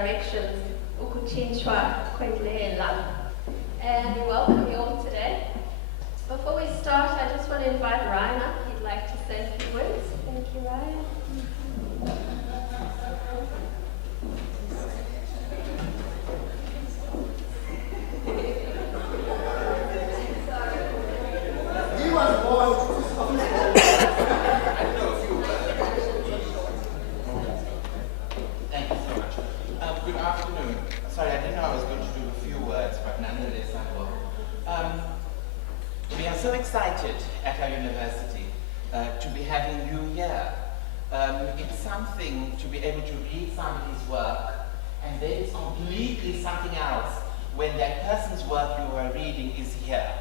directions, Ukutshintshwa, kweendlela. And we welcome you all today. Before we start, I just want to invite Ryan up. He'd like to say a few words. Thank you, Ryan. We are so excited at our university to be having you here. It's something to be able to read somebody's work, and then it's completely something else when that person's work you are reading is here.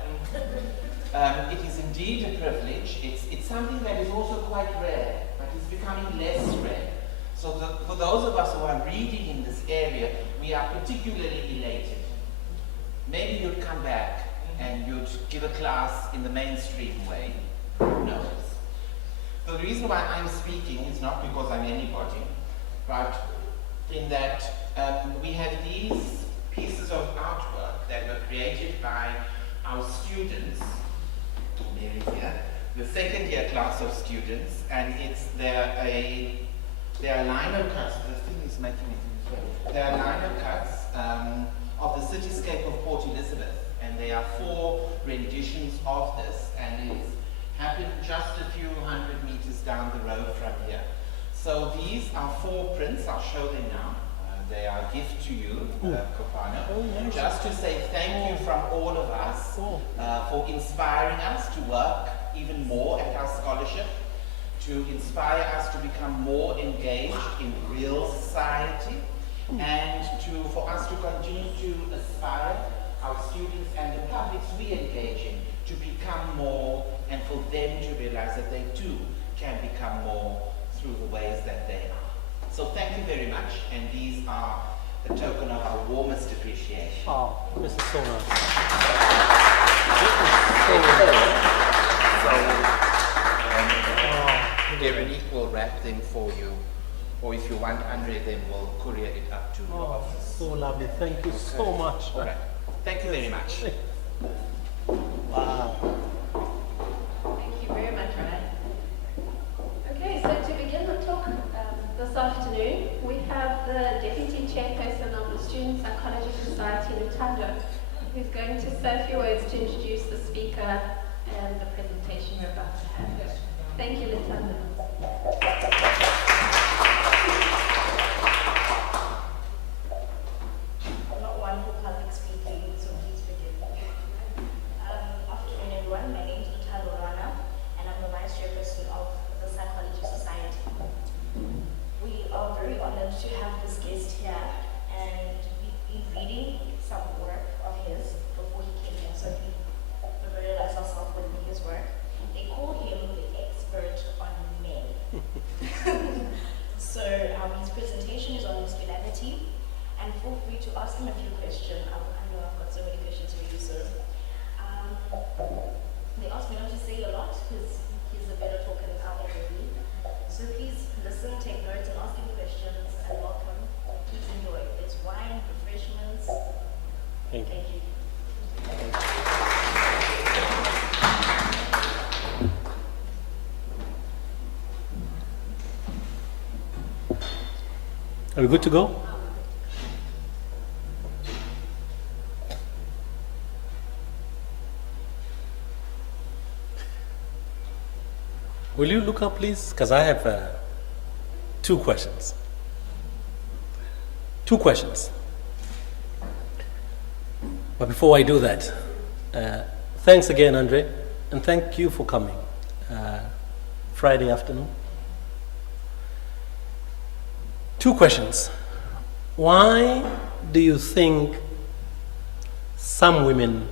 It is indeed a privilege. It's something that is also quite rare, but it's becoming less rare. So for those of us who are reading in this area, we are particularly elated. Maybe you'd come back and you'd give a class in the mainstream way. Who knows? So the reason why I'm speaking is not because I'm anybody, but in that we have these pieces of artwork that were created by our students, Mary's here, the second year class of students, and they're lino cuts. The thing is making it. They're lino cuts of the cityscape of Port Elizabeth. And there are 4 renditions of this, and it's happened just a few hundred meters down the road from here. So these are 4 prints. I'll show them now. They are a gift to you, Kopano, nice. Just to say thank you from all of us for inspiring us to work even more at our scholarship, to inspire us to become more engaged in real society, and for us to continue to aspire our students and the publics we engage in to become more, and for them to realize that they too can become more through the ways that they are. So thank you very much, and these are a token of our warmest appreciation. Oh, this is so nice. They're an equal wrap them for you, or if you want 100, then we'll courier it up to your office. So lovely. Thank you so much. All right. Thank you very much. Wow. Thank you very much, Ryan. Okay, so to begin the talk this afternoon, we have the Deputy Chairperson of the Student Psychology Society, Lutando, who's going to say a few words to introduce the speaker and the presentation we're about to have. Thank you, Lutando. His presentation is on masculinity, and feel free to ask him a few questions. I know I've got so many questions for you, so they asked me not to say a lot because he's a better talker than I ever be. So please listen, take notes, and ask him questions, and welcome. Please enjoy. There's wine, refreshments. Thank you. Are we good to go? Will you look up, please? Because I have 2 questions. 2 questions. But before I do that, thanks again, Andre, and thank you for coming Friday afternoon. 2 questions. Why do you think some women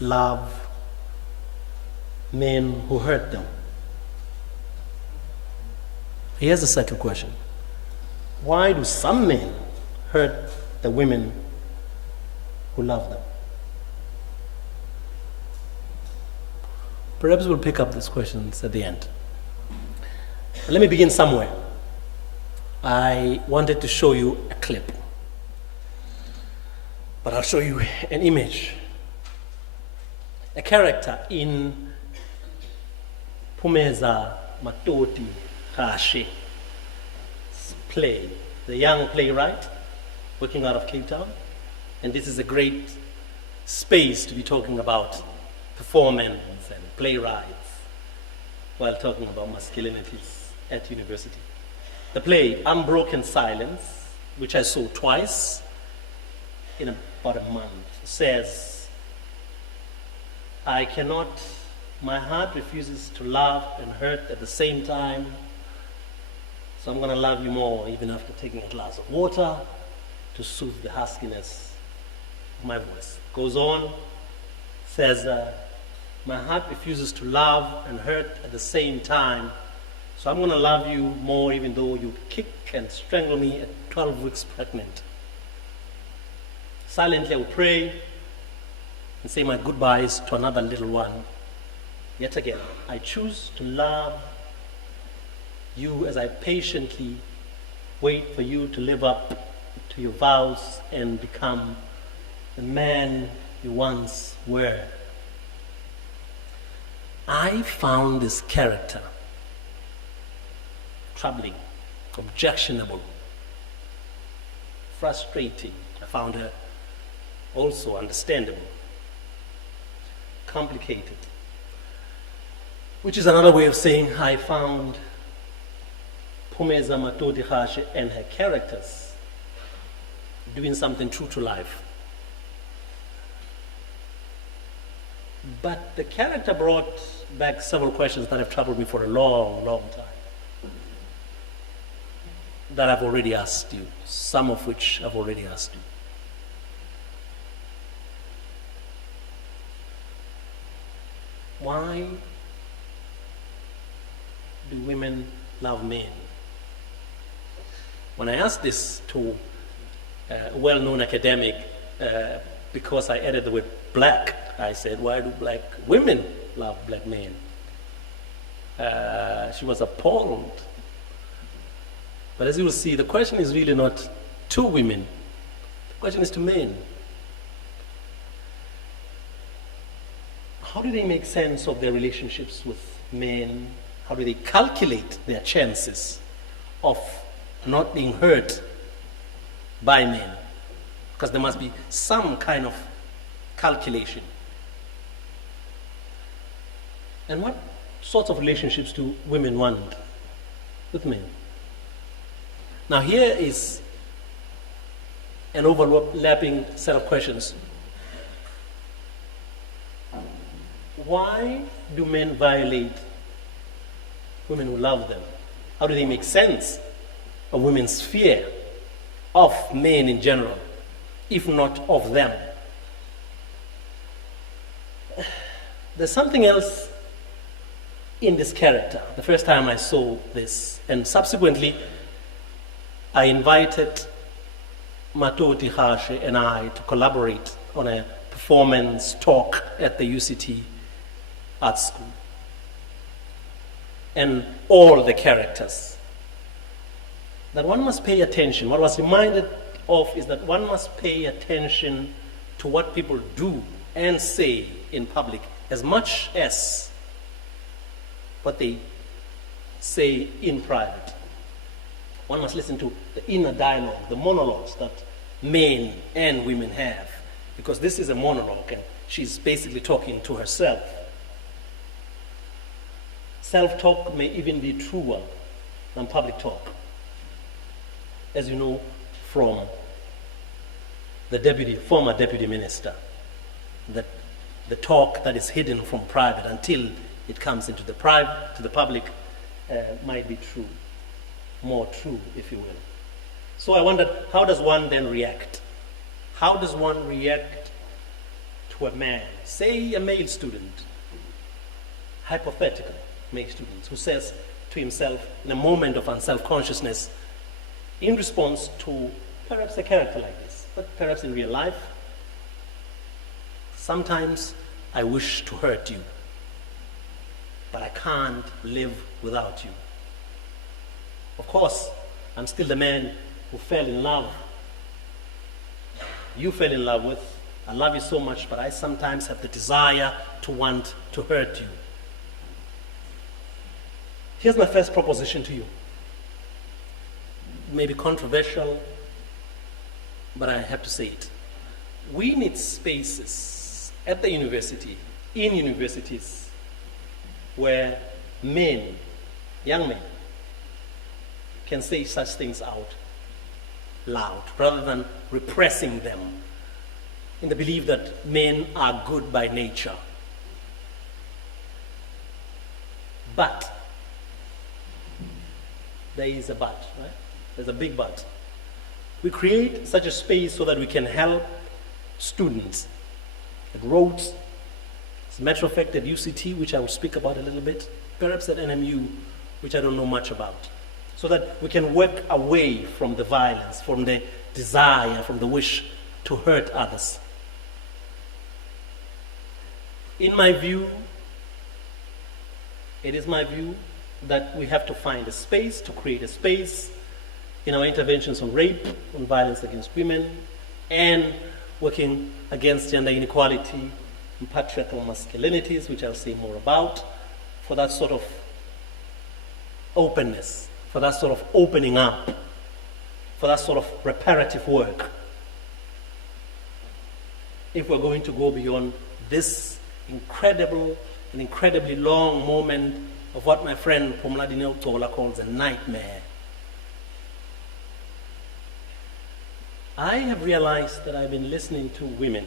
love men who hurt them? Here's the second question. Why do some men hurt the women who love them? Perhaps we'll pick up these questions at the end. Let me begin somewhere. I wanted to show you a clip. But I'll show you an image. A character in Phumeza Matoti Kashe's play, the young playwright working out of Cape Town. And this is a great space to be talking about performance and playwrights while talking about masculinities at university. The play Unbroken Silence, which I saw twice in about a month, says, my heart refuses to love and hurt at the same time, so I'm going to love you more even after taking a glass of water to soothe the huskiness of my voice. Goes on, says, my heart refuses to love and hurt at the same time, so I'm going to love you more even though you kick and strangle me at 12 weeks pregnant. Silently I will pray and say my goodbyes to another little one. Yet again, I choose to love you as I patiently wait for you to live up to your vows and become the man you once were. I found this character troubling, objectionable, frustrating. I found her also understandable, complicated, which is another way of saying I found Phumeza Matoti Kashe and her characters doing something true to life. But the character brought back several questions that have troubled me for a long, long time, that I've already asked you, some of which I've already asked you. Why do women love men? When I asked this to a well-known academic, because I added the word black, I said, why do black women love black men? She was appalled. But as you will see, the question is really not to women. The question is to men. How do they make sense of their relationships with men? How do they calculate their chances of not being hurt by men? Because there must be some kind of calculation. And what sorts of relationships do women want with men? Now here is an overlapping set of questions. Why do men violate women who love them? How do they make sense of women's fear of men in general, if not of them? There's something else in this character. The first time I saw this, and subsequently I invited Matoti Kashe and I to collaborate on a performance talk at the UCT Art School. And all the characters, that one must pay attention. What I was reminded of is that one must pay attention to what people do and say in public as much as what they say in private. One must listen to the inner dialogue, the monologues that men and women have, because this is a monologue and she's basically talking to herself. Self-talk may even be truer than public talk. As you know from the former deputy minister, that the talk that is hidden from private until it comes into the public might be true, more true, if you will. So I wondered, how does one then react? How does one react to a man, say a male student, hypothetical male student, who says to himself in a moment of unself-consciousness, in response to perhaps a character like this, but perhaps in real life, sometimes I wish to hurt you, but I can't live without you. Of course, I'm still the man who fell in love you fell in love with. I love you so much, but I sometimes have the desire to want to hurt you. Here's my first proposition to you. It may be controversial, but I have to say it. We need spaces at the university, in universities, where men, young men, can say such things out loud, rather than repressing them in the belief that men are good by nature. But, there is a but, right? There's a big but. We create such a space so that we can help students at Rhodes, as a matter of fact at UCT, which I will speak about a little bit, perhaps at NMU, which I don't know much about, so that we can work away from the violence, from the desire, from the wish to hurt others. In my view, it is my view that we have to find a space, to create a space in our interventions on rape, on violence against women, and working against gender inequality and patriarchal masculinities, which I'll say more about, for that sort of openness, for that sort of opening up, for that sort of reparative work. If we're going to go beyond this incredible and incredibly long moment of what my friend Pomladine Togo calls a nightmare. I have realized that I've been listening to women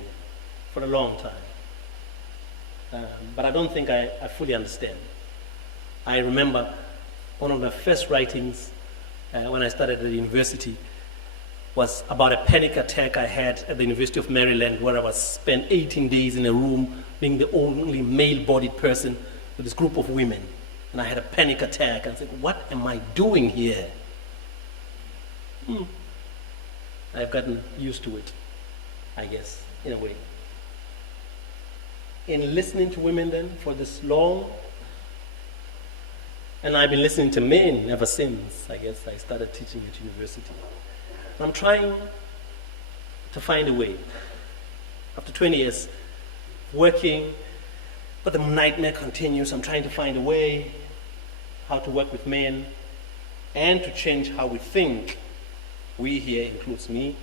for a long time, but I don't think I fully understand. I remember one of my first writings when I started at the university was about a panic attack I had at the University of Maryland, where I was spent 18 days in a room being the only male-bodied person with this group of women. And I had a panic attack and said, what am I doing here? I've gotten used to it, I guess, in a way. In listening to women then for this long, and I've been listening to men ever since, I guess, I started teaching at university. I'm trying to find a way. After 20 years working, but the nightmare continues. I'm trying to find a way how to work with men and to change how we think. We here includes me.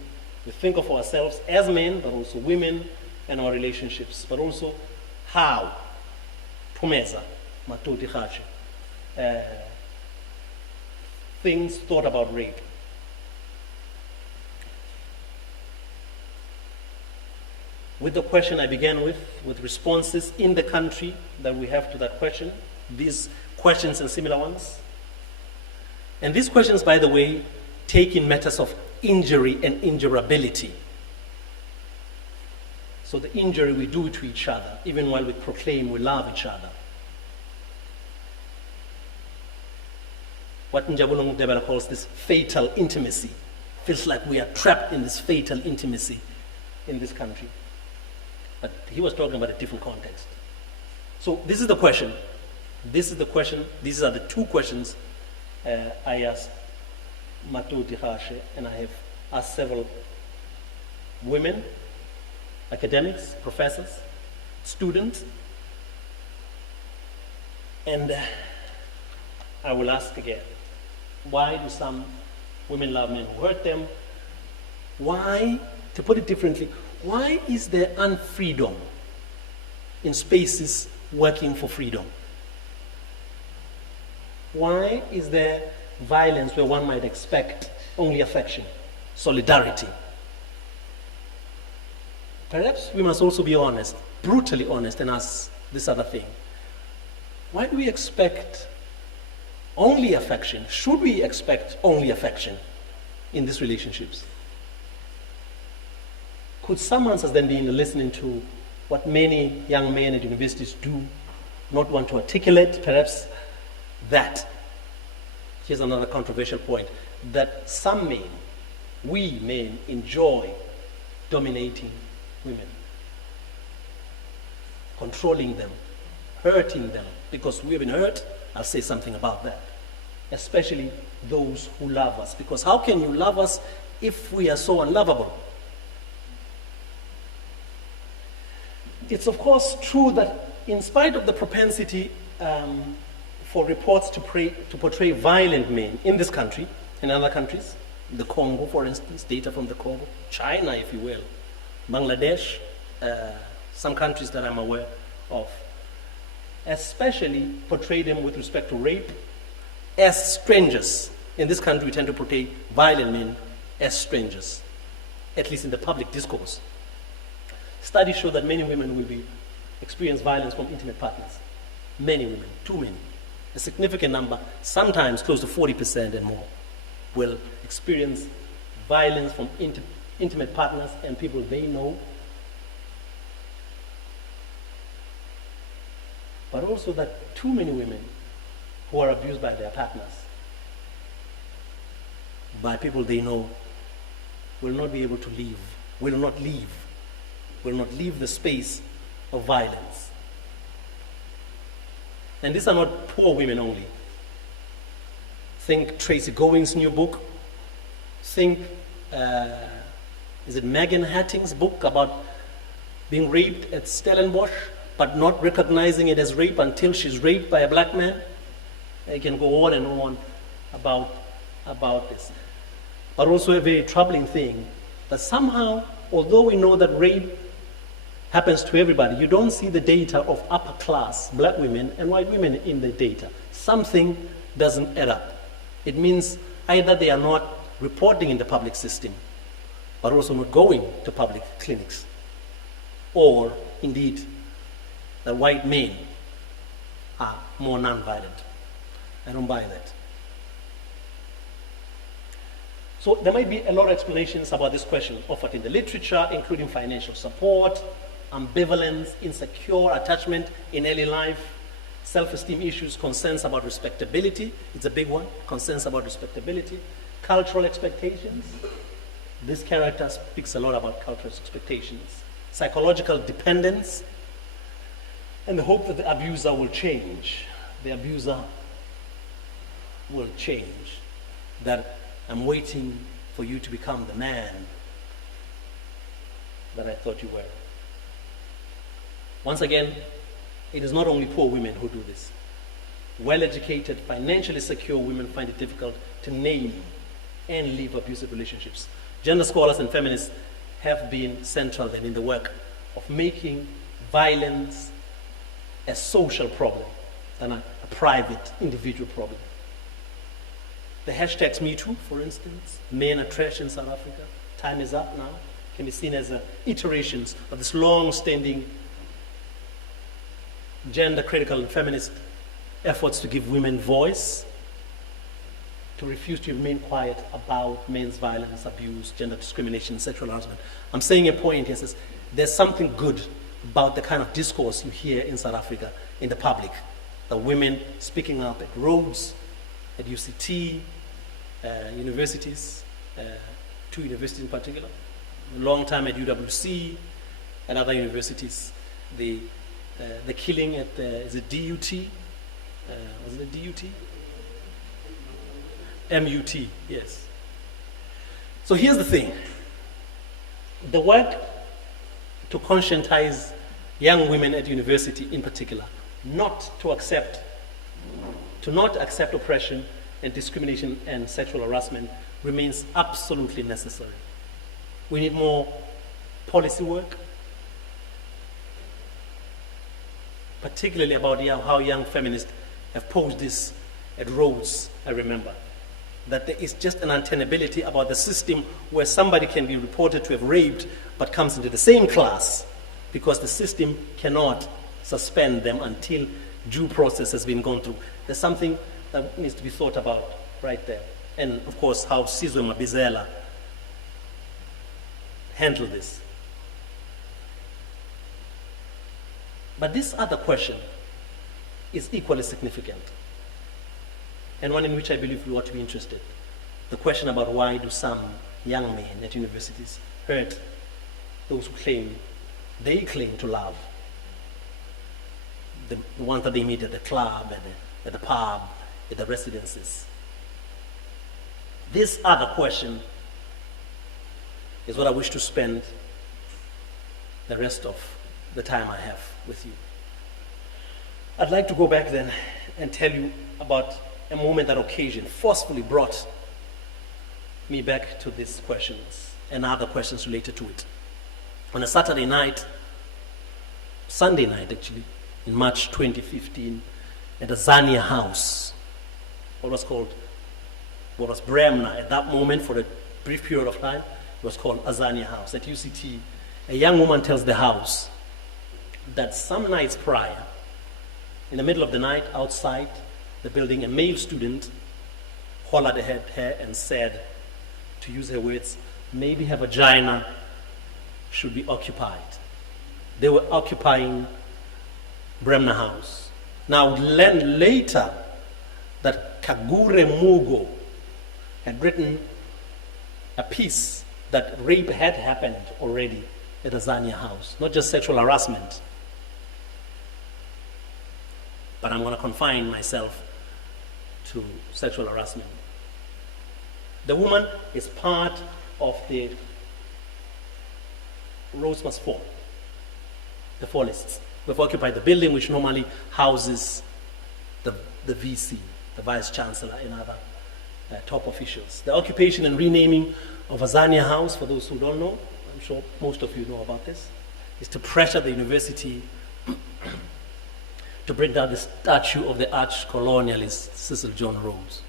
We think of ourselves as men, but also women and our relationships, but also how Pumeza, Matoti Khache, things thought about rape. With the question I began with responses in the country that we have to that question, these questions and similar ones. And these questions, by the way, take in matters of injury and injurability. So the injury we do to each other, even while we proclaim we love each other. What Njabulungu Debela calls this fatal intimacy. Feels like we are trapped in this fatal intimacy in this country. But he was talking about a different context. So this is the question. This is the question. These are the two questions I asked Matoti Khache, and I have asked several women, academics, professors, students, and I will ask again, why do some women love men who hurt them? Why, to put it differently, why is there unfreedom in spaces working for freedom? Why is there violence where one might expect only affection, solidarity? Perhaps we must also be honest, brutally honest, and ask this other thing. Why do we expect only affection? Should we expect only affection in these relationships? Could some answers then be in listening to what many young men at universities do not want to articulate? Perhaps that, here's another controversial point, that some men, we men, enjoy dominating women, controlling them, hurting them, because we've been hurt. I'll say something about that, especially those who love us, because how can you love us if we are so unlovable? It's of course true that in spite of the propensity for reports to portray violent men in this country, in other countries, the Congo, for instance, data from the Congo, China, if you will, Bangladesh, some countries that I'm aware of, especially portray them with respect to rape as strangers. In this country, we tend to portray violent men as strangers, at least in the public discourse. Studies show that many women will experience violence from intimate partners. Many women, too many. A significant number, sometimes close to 40% and more, will experience violence from intimate partners and people they know. But also that too many women who are abused by their partners, by people they know, will not be able to leave, will not leave the space of violence. And these are not poor women only. Think Tracy Gowen's new book. Think, is it Megan Hatting's book about being raped at Stellenbosch, but not recognizing it as rape until she's raped by a black man? I can go on and on about this. But also a very troubling thing, that somehow, although we know that rape happens to everybody, you don't see the data of upper class black women and white women in the data. Something doesn't add up. It means either they are not reporting in the public system, but also not going to public clinics, or indeed that white men are more non-violent. I don't buy that. So there might be a lot of explanations about this question offered in the literature, including financial support, ambivalence, insecure attachment in early life, self-esteem issues, concerns about respectability. It's a big one, concerns about respectability, cultural expectations. This character speaks a lot about cultural expectations, psychological dependence, and the hope that the abuser will change. The abuser will change. That I'm waiting for you to become the man that I thought you were. Once again, it is not only poor women who do this. Well-educated, financially secure women find it difficult to name and leave abusive relationships. Gender scholars and feminists have been central then in the work of making violence a social problem than a private, individual problem. The hashtags #MeToo, for instance, men are trash in South Africa, time is up now, can be seen as iterations of this long-standing gender-critical and feminist efforts to give women voice, to refuse to remain quiet about men's violence, abuse, gender discrimination, sexual harassment. I'm saying a point here, says there's something good about the kind of discourse you hear in South Africa in the public. The women speaking up at Rhodes, at UCT, universities, 2 universities in particular, a long time at UWC and other universities. The killing at is it DUT? Was it a DUT? MUT, yes. So here's the thing. The work to conscientize young women at university in particular, not accept oppression and discrimination and sexual harassment remains absolutely necessary. We need more policy work, particularly about how young feminists have posed this at Rhodes, I remember. That there is just an untenability about the system where somebody can be reported to have raped but comes into the same class because the system cannot suspend them until due process has been gone through. There's something that needs to be thought about right there. And of course, how Sizwe Mabizela handled this. But this other question is equally significant, and one in which I believe we ought to be interested. The question about why do some young men at universities hurt those who they claim to love, the ones that they meet at the club, at the pub, at the residences. This other question is what I wish to spend the rest of the time I have with you. I'd like to go back then and tell you about a moment that occasion forcefully brought me back to these questions and other questions related to it. On a Sunday night actually, in March 2015, at the Zania House, what was Bremner at that moment for a brief period of time, it was called a Zania House. At UCT, a young woman tells the house that some nights prior, in the middle of the night outside the building, a male student hollered at her and said, to use her words, maybe her vagina should be occupied. They were occupying Bremner House. Now, learn later that Kagure Mugo had written a piece that rape had happened already at the Zania House, not just sexual harassment. But I'm going to confine myself to sexual harassment. The woman is part of the Rose Must Fall, the fallists. We've occupied the building which normally houses the VC, the Vice Chancellor, and other top officials. The occupation and renaming of a Zania House, for those who don't know, I'm sure most of you know about this, is to pressure the university to bring down the statue of the arch-colonialist Cecil John Rhodes,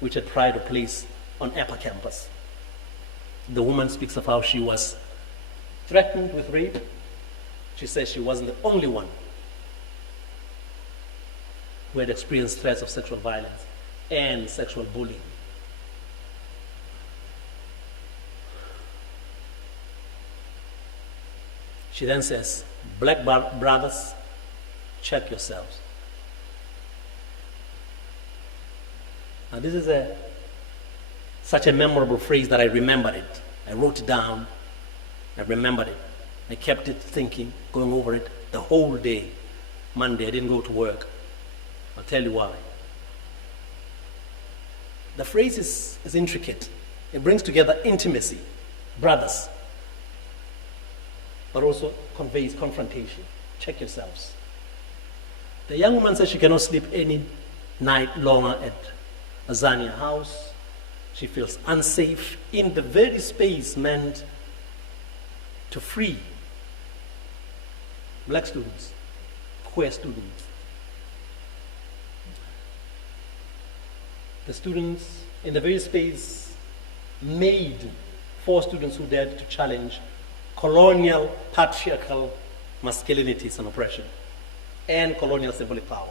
which had pride of place on upper campus. The woman speaks of how she was threatened with rape. She says she wasn't the only one who had experienced threats of sexual violence and sexual bullying. She then says, black brothers, check yourselves. Now this is such a memorable phrase that I remembered it. I wrote it down, I remembered it. I kept it thinking, going over it the whole day. Monday, I didn't go to work. I'll tell you why. The phrase is intricate. It brings together intimacy, brothers, but also conveys confrontation. Check yourselves. The young woman says she cannot sleep any night longer at a Zania House. She feels unsafe in the very space meant to free black students, queer students. The students in the very space made for students who dared to challenge colonial, patriarchal masculinities and oppression and colonial symbolic power.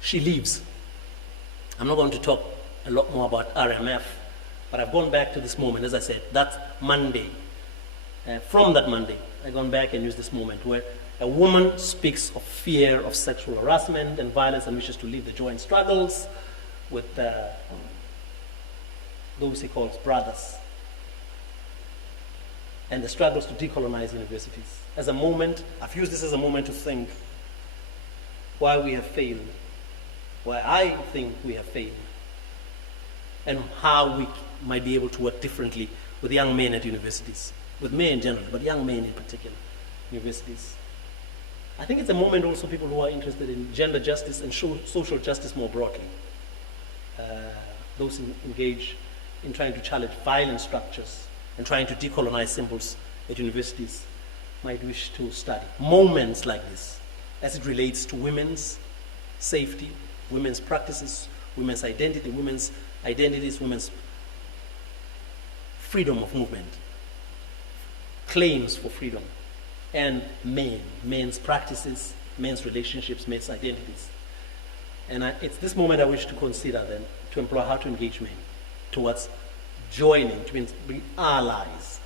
She leaves. I'm not going to talk a lot more about RMF, but I've gone back to this moment, as I said, that's Monday. From that Monday, I've gone back and used this moment where a woman speaks of fear of sexual harassment and violence and wishes to leave the joint struggles with those he calls brothers, and the struggles to decolonize universities. As a moment, I've used this as a moment to think why we have failed, why I think we have failed, and how we might be able to work differently with young men at universities, with men in general, but young men in particular, universities. I think it's a moment also people who are interested in gender justice and social justice more broadly. Those who engage in trying to challenge violent structures and trying to decolonize symbols at universities might wish to study moments like this as it relates to women's safety, women's practices, women's identity, women's identities, women's freedom of movement, claims for freedom, and men's practices, men's relationships, men's identities. And it's this moment I wish to consider then, to employ how to engage men towards joining, which means being allies,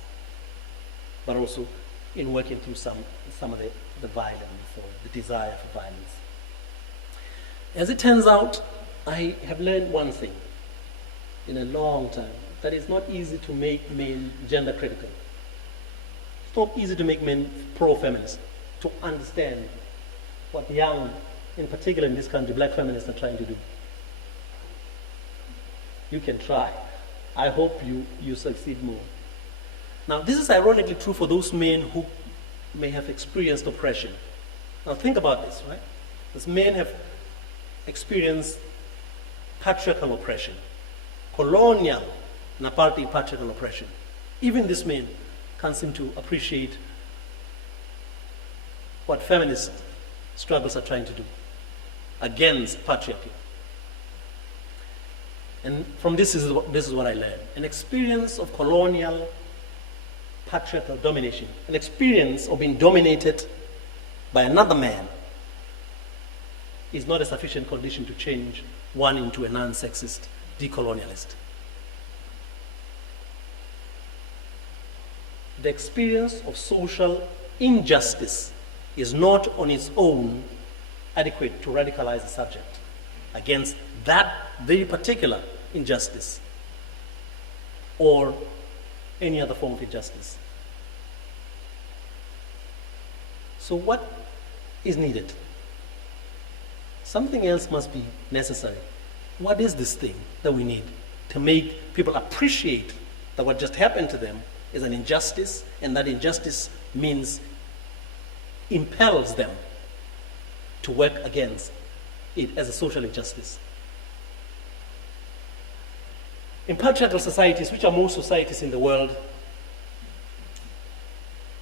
but also in working through some of the violence or the desire for violence. As it turns out, I have learned one thing in a long time, that it's not easy to make men gender critical. It's not easy to make men pro-feminist, to understand what young, in particular in this country, black feminists are trying to do. You can try. I hope you succeed more. Now, this is ironically true for those men who may have experienced oppression. Now think about this, right? Because men have experienced patriarchal oppression, colonial and apartheid patriarchal oppression. Even these men can't seem to appreciate what feminist struggles are trying to do against patriarchy. And from this is what I learned. An experience of colonial patriarchal domination, an experience of being dominated by another man is not a sufficient condition to change one into a non-sexist decolonialist. The experience of social injustice is not on its own adequate to radicalize the subject against that very particular injustice or any other form of injustice. So what is needed? Something else must be necessary. What is this thing that we need to make people appreciate that what just happened to them is an injustice, and that injustice impels them to work against it as a social injustice? In patriarchal societies, which are most societies in the world,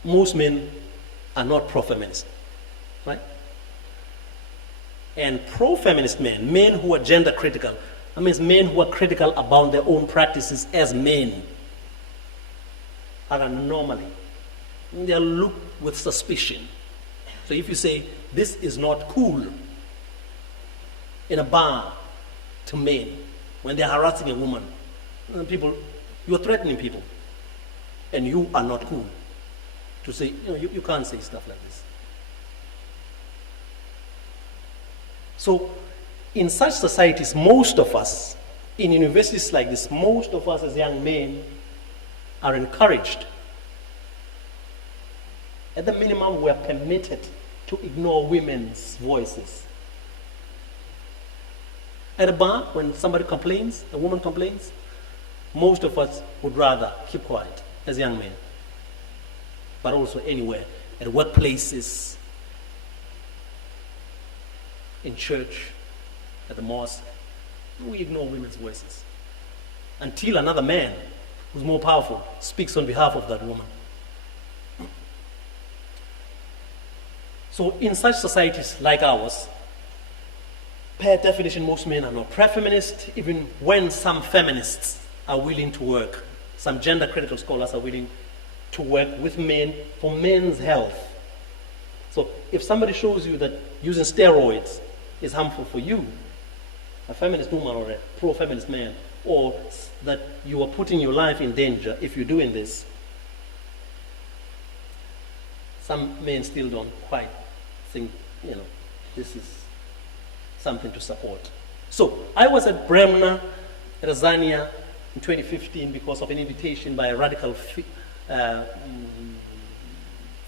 most men are not pro-feminist, right? And pro-feminist men, men who are gender critical, that means men who are critical about their own practices as men, are an anomaly. They are looked with suspicion. So if you say, this is not cool in a bar to men, when they're harassing a woman, people, you're threatening people, and you are not cool to say, you can't say stuff like this. So in such societies, most of us, in universities like this, most of us as young men are encouraged. At the minimum, we are permitted to ignore women's voices. At a bar, when somebody complains, a woman complains, most of us would rather keep quiet as young men. But also anywhere, at workplaces, in church, at the mosque, we ignore women's voices until another man who's more powerful speaks on behalf of that woman. So in such societies like ours, per definition, most men are not pre-feminist, even when some feminists are willing to work, some gender critical scholars are willing to work with men for men's health. So if somebody shows you that using steroids is harmful for you, a feminist woman or a pro-feminist man, or that you are putting your life in danger if you're doing this, some men still don't quite think, this is something to support. So I was at Bremner, at Zania in 2015 because of an invitation by a radical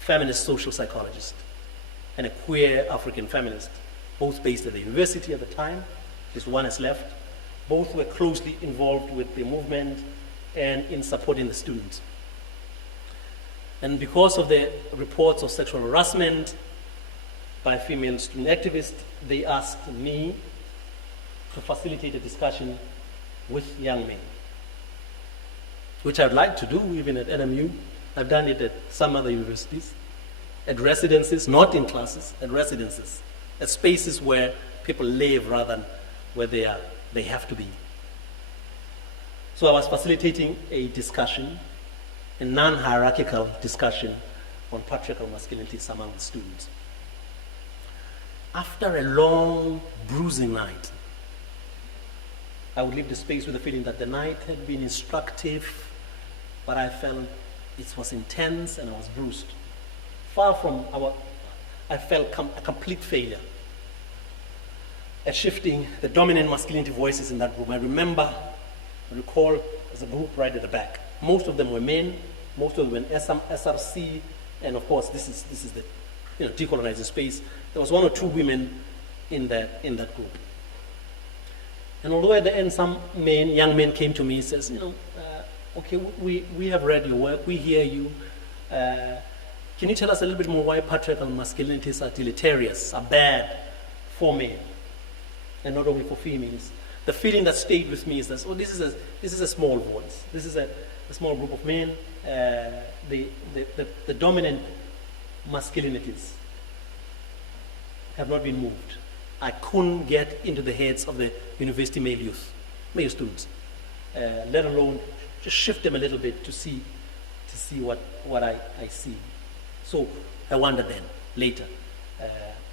feminist social psychologist and a queer African feminist, both based at the university at the time. This one has left. Both were closely involved with the movement and in supporting the students. And because of the reports of sexual harassment by female student activists, they asked me to facilitate a discussion with young men, which I'd like to do even at NMU. I've done it at some other universities, at residences, not in classes, at residences, at spaces where people live rather than where they have to be. So I was facilitating a discussion, a non-hierarchical discussion on patriarchal masculinities among the students. After a long, bruising night, I would leave the space with the feeling that the night had been instructive, but I felt it was intense and I was bruised. Far from I felt a complete failure at shifting the dominant masculinity voices in that room. I recall as a group right at the back. Most of them were men, most of them were in SRC, and of course this is the decolonizing space. There was one or two women in that group. And although at the end some young men came to me and says, okay, we have read your work, we hear you, Can you tell us a little bit more why patriarchal masculinities are deleterious, are bad for men, and not only for females? The feeling that stayed with me is that, this is a small voice. This is a small group of men. The dominant masculinities have not been moved. I couldn't get into the heads of the university male students, let alone just shift them a little bit to see what I see. So I wondered then, later,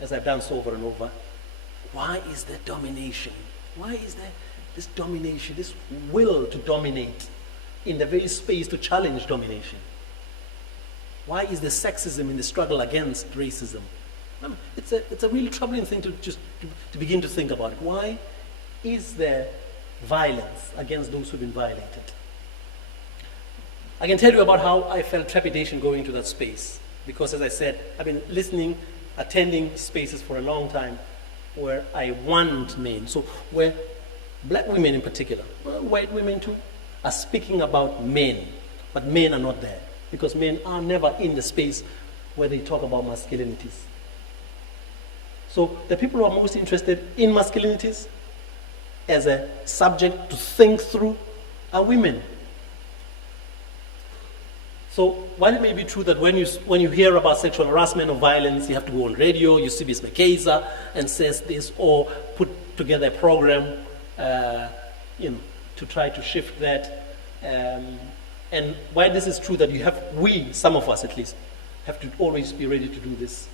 as I've done so over and over, why is there domination? Why is there this domination, this will to dominate in the very space to challenge domination? Why is there sexism in the struggle against racism? It's a really troubling thing to begin to think about. Why is there violence against those who've been violated? I can tell you about how I felt trepidation going into that space, because as I said, I've been attending spaces for a long time where I want men, so where black women in particular, white women too, are speaking about men, but men are not there, because men are never in the space where they talk about masculinities. So the people who are most interested in masculinities as a subject to think through are women. So while it may be true that when you hear about sexual harassment or violence, you have to go on radio, you see Miss McKayser and says this, or put together a program to try to shift that. And while this is true that some of us at least, have to always be ready to do this.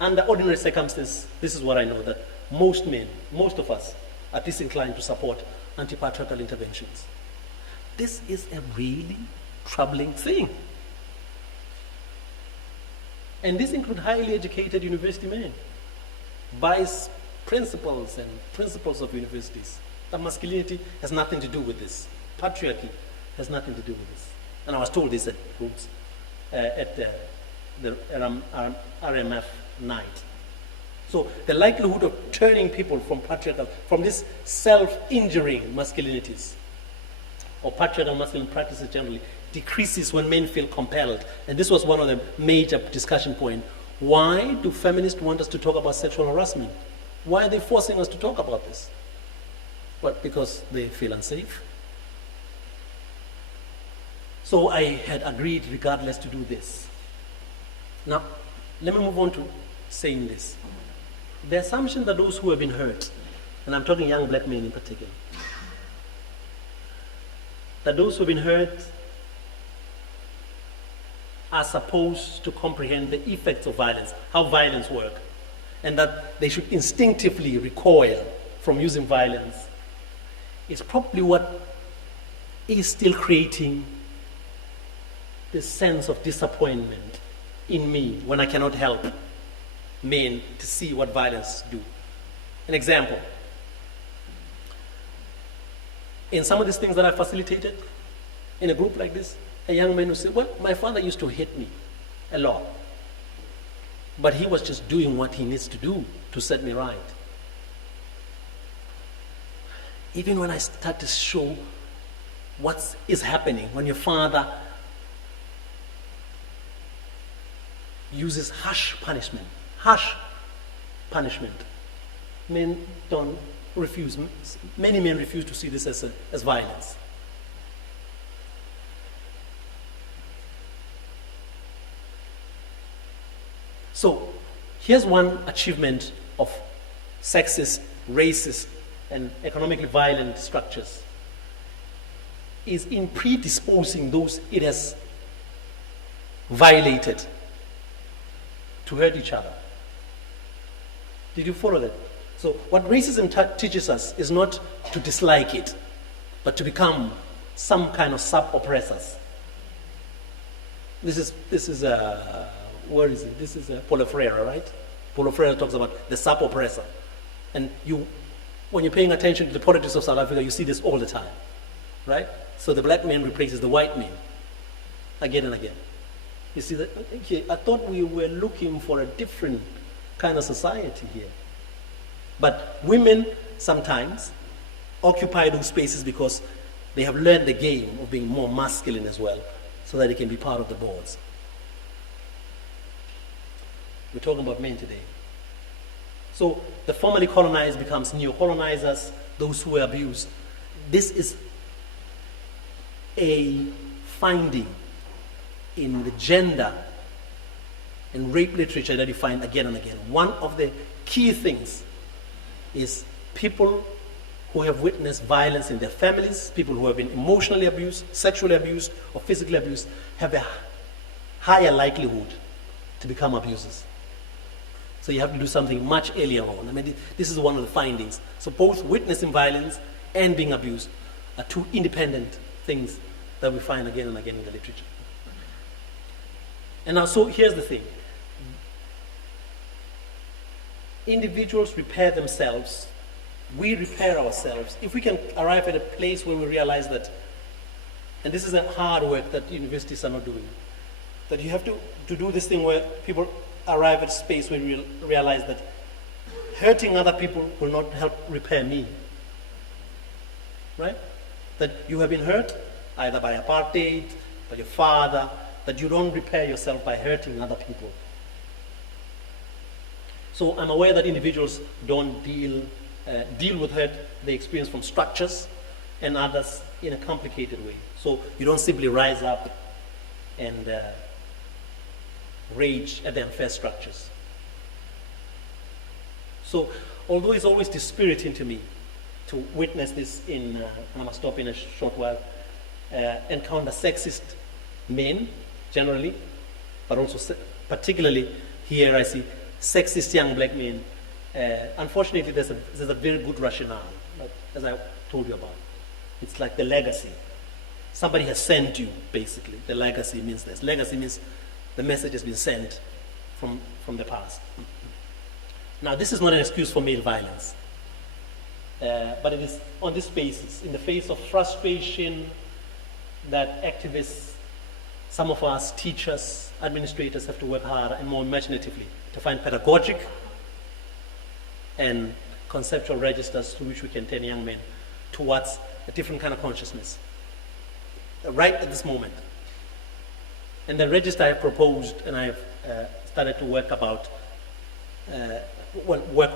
Under ordinary circumstances, this is what I know, that most men, most of us, are disinclined to support anti-patriarchal interventions. This is a really troubling thing. And this includes highly educated university men, vice principals and principals of universities. That masculinity has nothing to do with this. Patriarchy has nothing to do with this. And I was told this at Roots, at the RMF night. So the likelihood of turning people from this self-injuring masculinities, or patriarchal masculine practices generally, decreases when men feel compelled. And this was one of the major discussion points. Why do feminists want us to talk about sexual harassment? Why are they forcing us to talk about this? Well, because they feel unsafe. So I had agreed regardless to do this. Now, let me move on to saying this. The assumption that those who have been hurt, and I'm talking young black men in particular, that those who have been hurt are supposed to comprehend the effects of violence, how violence works, and that they should instinctively recoil from using violence, is probably what is still creating this sense of disappointment in me when I cannot help men to see what violence do. An example. In some of these things that I facilitated, in a group like this, a young man who said, well, my father used to hit me a lot, but he was just doing what he needs to do to set me right. Even when I start to show what is happening when your father uses harsh punishment, men don't refuse. Many men refuse to see this as violence. So here's one achievement of sexist, racist, and economically violent structures, is in predisposing those it has violated to hurt each other. Did you follow that? So what racism teaches us is not to dislike it, but to become some kind of sub-oppressors. This is where is it? This is Paulo Freire, right? Paulo Freire talks about the sub-oppressor. And when you're paying attention to the politics of South Africa, you see this all the time, right? So the black man replaces the white man again and again. You see that? Okay, I thought we were looking for a different kind of society here. But women sometimes occupy those spaces because they have learned the game of being more masculine as well. so that they can be part of the boards. We're talking about men today. So the formerly colonized becomes neo-colonizers, those who were abused. This is a finding in the gender and rape literature that you find again and again. One of the key things is people who have witnessed violence in their families, people who have been emotionally abused, sexually abused, or physically abused, have a higher likelihood to become abusers. So you have to do something much earlier on. I mean, this is one of the findings. So both witnessing violence and being abused are two independent things that we find again and again in the literature. And now, so here's the thing. Individuals repair themselves. We repair ourselves. If we can arrive at a place where we realize that, and this is a hard work that universities are not doing, that you have to do this thing where people arrive at a space where we realize that hurting other people will not help repair me. Right? That you have been hurt either by apartheid, by your father, that you don't repair yourself by hurting other people. So I'm aware that individuals don't deal with hurt they experience from structures and others in a complicated way. So you don't simply rise up and rage at the unfair structures. So although it's always dispiriting to me to witness this in, and I must stop in a short while, encounter sexist men generally, but also particularly here I see sexist young black men. Unfortunately, there's a very good rationale, as I told you about. It's like the legacy. Somebody has sent you, basically. The legacy means this. Legacy means the message has been sent from the past. Now, this is not an excuse for male violence, but it is on this basis, in the face of frustration that activists, some of us, teachers, administrators have to work harder and more imaginatively to find pedagogic and conceptual registers through which we can turn young men towards a different kind of consciousness right at this moment. And the register I've proposed and I've started to work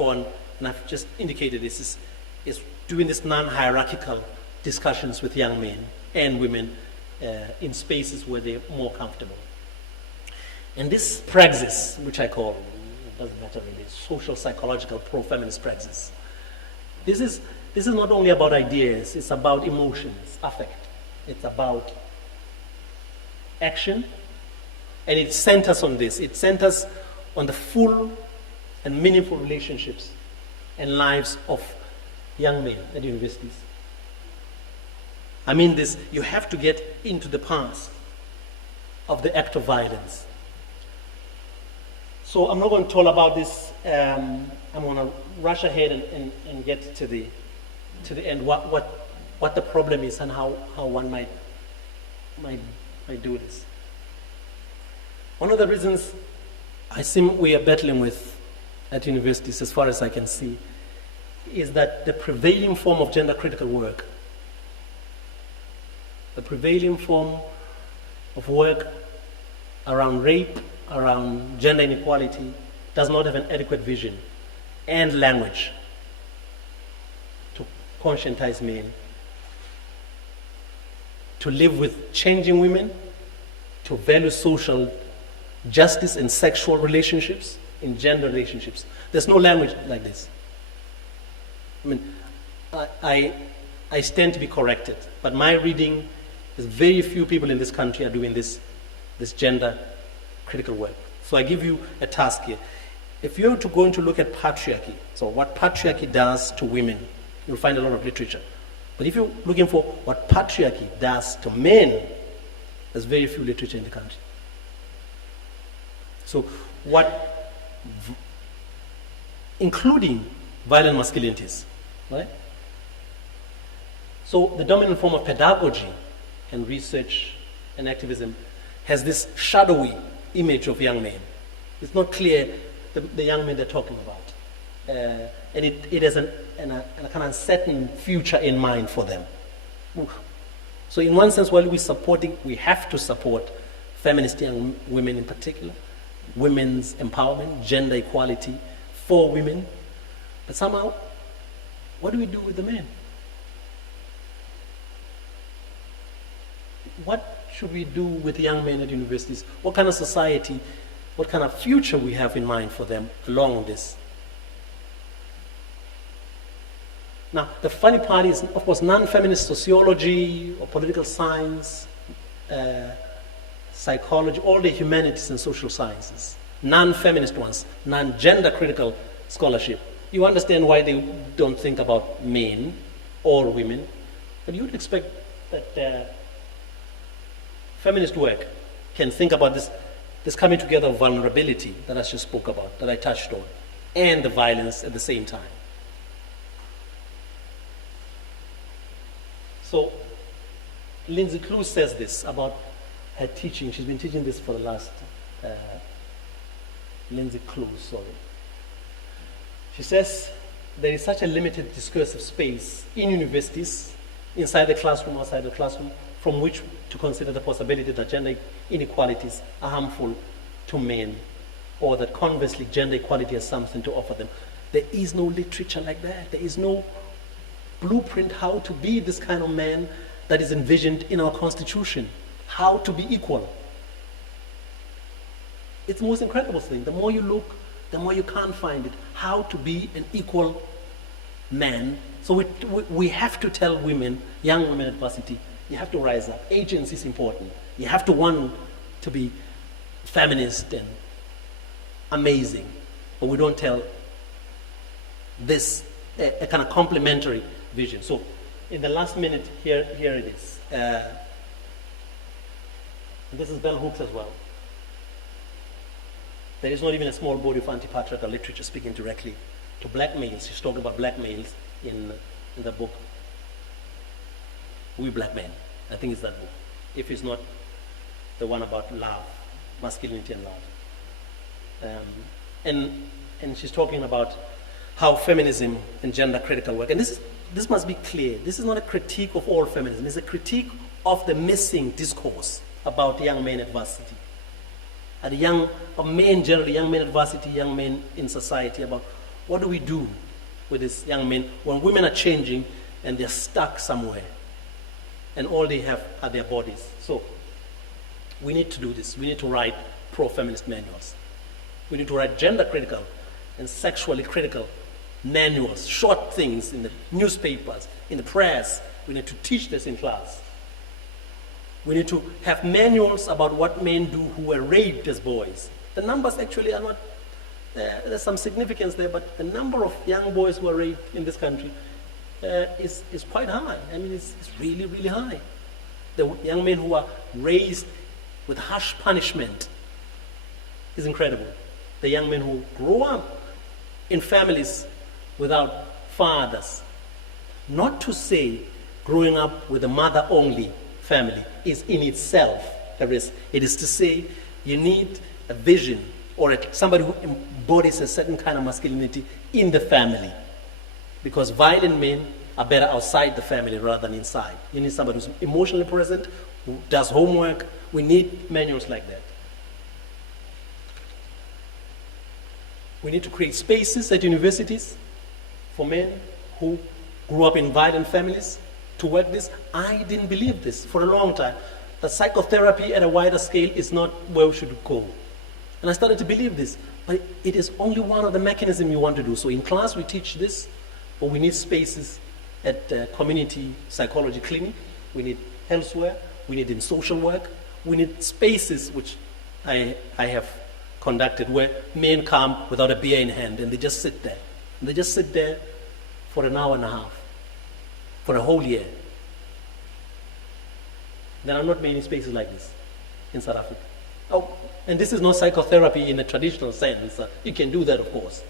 on, and I've just indicated this, is doing this non-hierarchical discussions with young men and women in spaces where they're more comfortable. And this praxis, which I call, it doesn't matter really, social, psychological, pro-feminist praxis. This is not only about ideas, it's about emotions, affect. It's about action, and it centers on this. It centers on the full and meaningful relationships and lives of young men at universities. I mean this, you have to get into the past of the act of violence. So I'm not going to talk about this. I'm going to rush ahead and get to the end. What the problem is and how one might do this. One of the reasons I think we are battling with at universities, as far as I can see, is that the prevailing form of gender critical work, the prevailing form of work around rape, around gender inequality, does not have an adequate vision and language to conscientize men, to live with changing women, to value social justice in sexual relationships, in gender relationships. There's no language like this. I mean, I stand to be corrected, but my reading is very few people in this country are doing this gender critical work. So I give you a task here. If you're going to look at patriarchy, so what patriarchy does to women, you'll find a lot of literature. But if you're looking for what patriarchy does to men, there's very few literature in the country. So including violent masculinities, right? So the dominant form of pedagogy and research and activism has this shadowy image of young men. It's not clear the young men they're talking about. And it has a kind of uncertain future in mind for them. So in one sense, while we have to support feminist young women in particular, women's empowerment, gender equality for women, but somehow, what do we do with the men? What should we do with young men at universities? What kind of society, what kind of future we have in mind for them along this? Now, the funny part is, of course, non-feminist sociology or political science, psychology, all the humanities and social sciences, non-feminist ones, non-gender critical scholarship. You understand why they don't think about men or women, but you would expect that feminist work can think about this coming together of vulnerability that I just spoke about, that I touched on, and the violence at the same time. So, Lindsay Clue says this about her teaching. She's been teaching this for the last, Lindsay Clue, sorry. She says there is such a limited discursive space in universities, inside the classroom, outside the classroom, from which to consider the possibility that gender inequalities are harmful to men, or that conversely gender equality has something to offer them. There is no literature like that. There is no blueprint how to be this kind of man that is envisioned in our constitution, how to be equal. It's the most incredible thing. The more you look, the more you can't find it, how to be an equal man. So we have to tell women, young women at varsity, you have to rise up. Agency is important. You have to want to be feminist and amazing. But we don't tell this a kind of complementary vision. So in the last minute, here it is. This is Bell Hooks as well. There is not even a small body of anti-patriarchal literature speaking directly to black males. She's talking about black males in the book, We Black Men. I think it's that book. If it's not the one about love, masculinity and love. And she's talking about how feminism and gender critical work. And this must be clear. This is not a critique of all feminism. It's a critique of the missing discourse about young men at varsity. Men generally, young men at varsity, young men in society, about what do we do with these young men when women are changing and they're stuck somewhere and all they have are their bodies. So we need to do this. We need to write pro-feminist manuals. We need to write gender critical and sexually critical manuals, short things in the newspapers, in the press. We need to teach this in class. We need to have manuals about what men do who were raped as boys. The numbers actually are not, there's some significance there, but the number of young boys who are raped in this country is quite high. I mean, it's really, really high. The young men who are raised with harsh punishment is incredible. The young men who grow up in families without fathers. Not to say growing up with a mother-only family is in itself a risk. It is to say you need a vision or somebody who embodies a certain kind of masculinity in the family. Because violent men are better outside the family rather than inside. You need somebody who's emotionally present, who does homework. We need manuals like that. We need to create spaces at universities for men who grew up in violent families to work this. I didn't believe this for a long time. That psychotherapy at a wider scale is not where we should go. And I started to believe this. But it is only one of the mechanisms you want to do. So in class we teach this, but we need spaces at community psychology clinic. We need elsewhere. We need in social work. We need spaces which I have conducted where men come without a beer in hand and they just sit there. And they just sit there for an hour and a half, for a whole year. There are not many spaces like this in South Africa. Oh, and this is not psychotherapy in a traditional sense. You can do that, of course.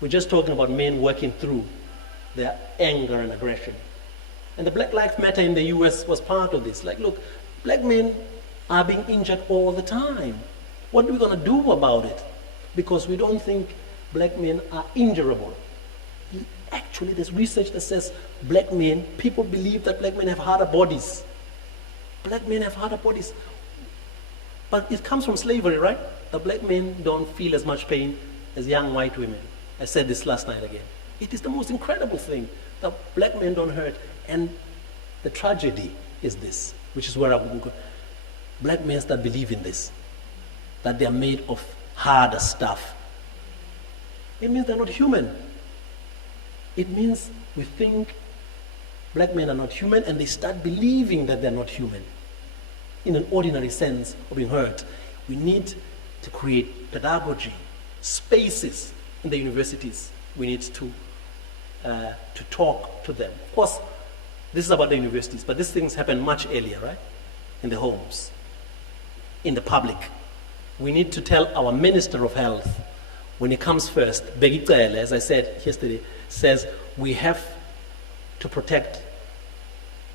We're just talking about men working through their anger and aggression. And the Black Lives Matter in the US was part of this. Like, look, black men are being injured all the time. What are we going to do about it? Because we don't think black men are injurable. Actually, there's research that says black men, people believe that black men have harder bodies Black men have harder bodies. But it comes from slavery, right? The black men don't feel as much pain as young white women. I said this last night again. It is the most incredible thing. The black men don't hurt. And the tragedy is this, which is where I'm going. Black men start believing this, that they are made of harder stuff. It means they're not human. It means we think black men are not human, and they start believing that they're not human in an ordinary sense of being hurt. We need to create pedagogy, spaces in the universities. We need to talk to them. Of course, this is about the universities, but these things happen much earlier, right? In the homes, in the public. We need to tell our Minister of Health, when he comes first, Begicele, as I said yesterday, says we have to protect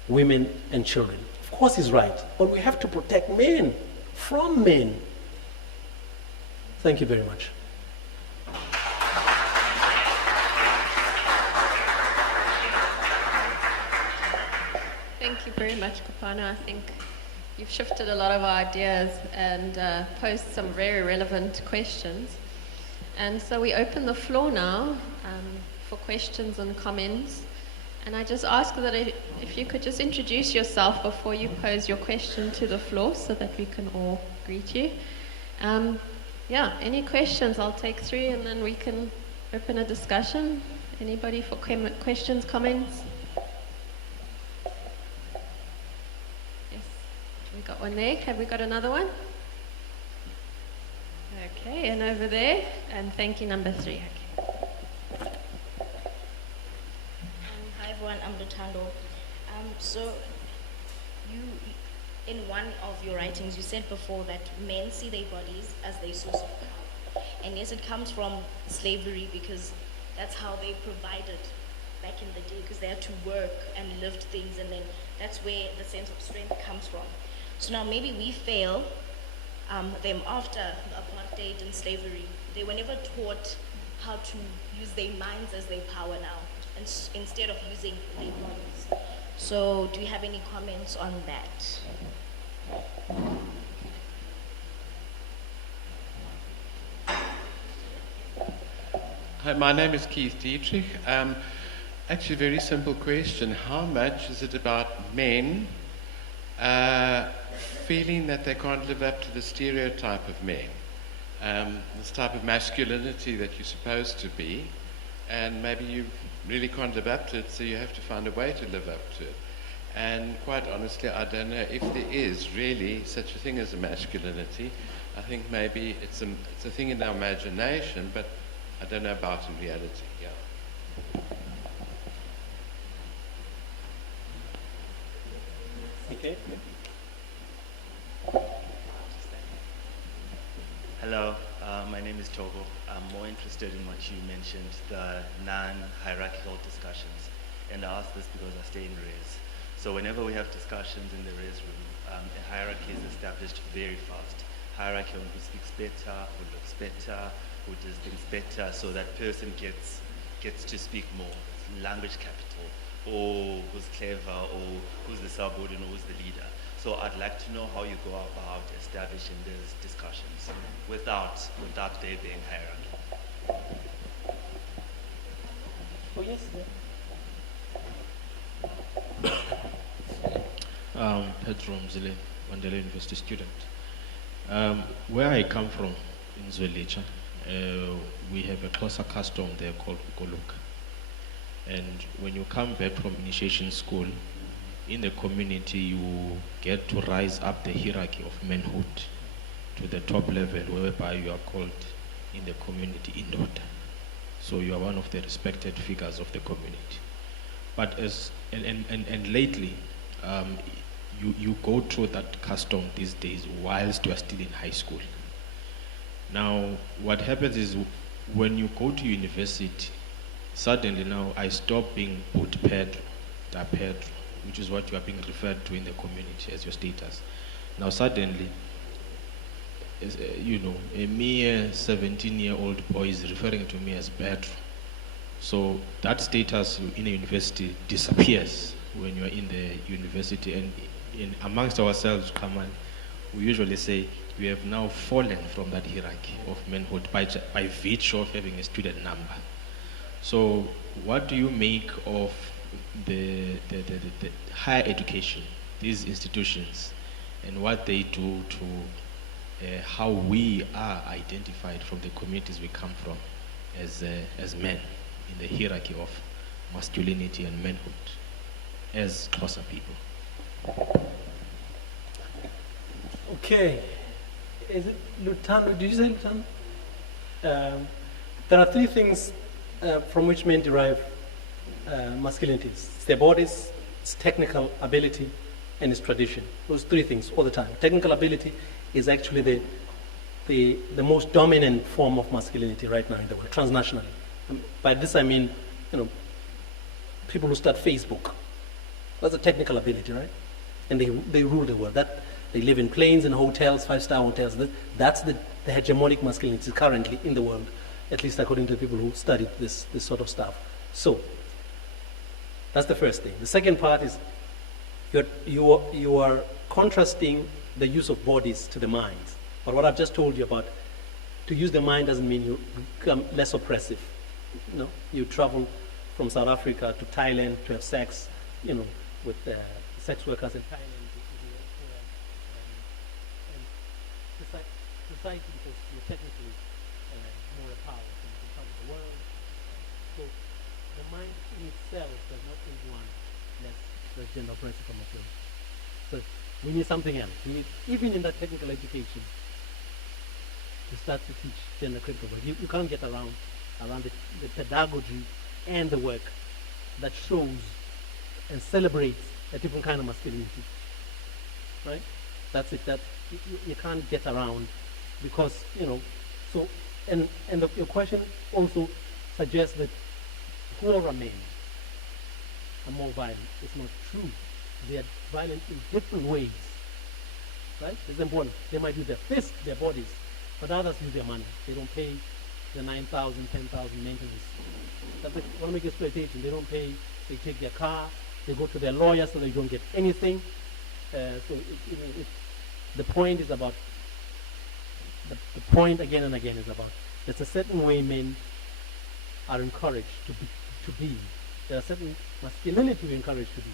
women and children. Of course he's right, but we have to protect men from men. Thank you very much. Thank you very much, Kopano. I think you've shifted a lot of our ideas and posed some very relevant questions. And so we open the floor now for questions and comments. And I just ask that if you could just introduce yourself before you pose your question to the floor so that we can all greet you. Any questions I'll take three and then we can open a discussion. Anybody for questions, comments? Yes, we got one there. Have we got another one? Okay, and over there, and thank you, number 3. Okay. Hi everyone, I'm Lutando. So you, in one of your writings, you said before that men see their bodies as their source of power. And yes, it comes from slavery because that's how they provided back in the day, because they had to work and lift things, and then that's where the sense of strength comes from. So now maybe we fail them after apartheid and slavery. They were never taught how to use their minds as their power now, and instead of using their bodies. So do you have any comments on that? Hi, my name is Keith Dietrich. Actually, a very simple question. How much is it about men feeling that they can't live up to the stereotype of men, this type of masculinity that you're supposed to be, and maybe you really can't live up to it, so you have to find a way to live up to it. And quite honestly, I don't know if there is really such a thing as a masculinity. I think maybe it's a thing in our imagination, but I don't know about in reality. Yeah. Okay. Hello, my name is Togo. I'm more interested in what you mentioned, the non-hierarchical discussions. And I ask this because I stay in res. So whenever we have discussions in the res room, a hierarchy is established very fast. Hierarchy on who speaks better, who looks better, who does things better, so that person gets to speak more. Language capital, or who's clever, or who's the subordinate, or who's the leader. So I'd like to know how you go about establishing these discussions without there being hierarchy. Oh, yes. Pedro Mzile, Mandela University student. Where I come from, in Zwelitsha, we have a closer custom there called Goloka. And when you come back from initiation school, in the community you get to rise up the hierarchy of manhood to the top level, whereby you are called in the community Indoda. So you are one of the respected figures of the community. But and lately, you go through that custom these days whilst you are still in high school. Now, what happens is when you go to university, suddenly now I stop being Boot Pedro, Da Pedro, which is what you are being referred to in the community as your status. Now suddenly, a mere 17-year-old boy is referring to me as Pedro. So that status in a university disappears when you are in the university, and amongst ourselves, Kamal, we usually say we have now fallen from that hierarchy of manhood by virtue of having a student number. So what do you make of the higher education, these institutions, and what they do to how we are identified from the communities we come from as men in the hierarchy of masculinity and manhood as Xhosa people? Okay. Is it Lutando? Did you say Lutando? There are three things from which men derive masculinities. It's their bodies, it's technical ability, and it's tradition. Those three things all the time. Technical ability is actually the most dominant form of masculinity right now in the world, transnationally. By this I mean, people who start Facebook. That's a technical ability, right? And they rule the world. That they live in planes and hotels, 5-star hotels. That's the hegemonic masculinity currently in the world, at least according to the people who studied this sort of stuff. So that's the first thing. The second part is you are contrasting the use of bodies to the minds. But what I've just told you about, to use the mind doesn't mean you become less oppressive. You travel from South Africa to Thailand to have sex, with sex workers in Thailand. And society, because you're technically more empowered in terms of the world. So the mind in itself does not make one less gender oppressive from a field. So we need something else. We need, even in that technical education, to start to teach gender critical work. You can't get around the pedagogy and the work that shows and celebrates a different kind of masculinity. Right? That's it. That you can't get around, because so your question also suggests that poorer men are more violent. It's not true. They are violent in different ways. Right? It's important. They might use their fists, their bodies, but others use their money. They don't pay the 9,000, 10,000 maintenance. That's economic exploitation. They don't pay. They take their car. They go to their lawyer so they don't get anything. The point is about. The point again and again is about. There's a certain way men are encouraged to be. There are certain masculinity we're encouraged to be,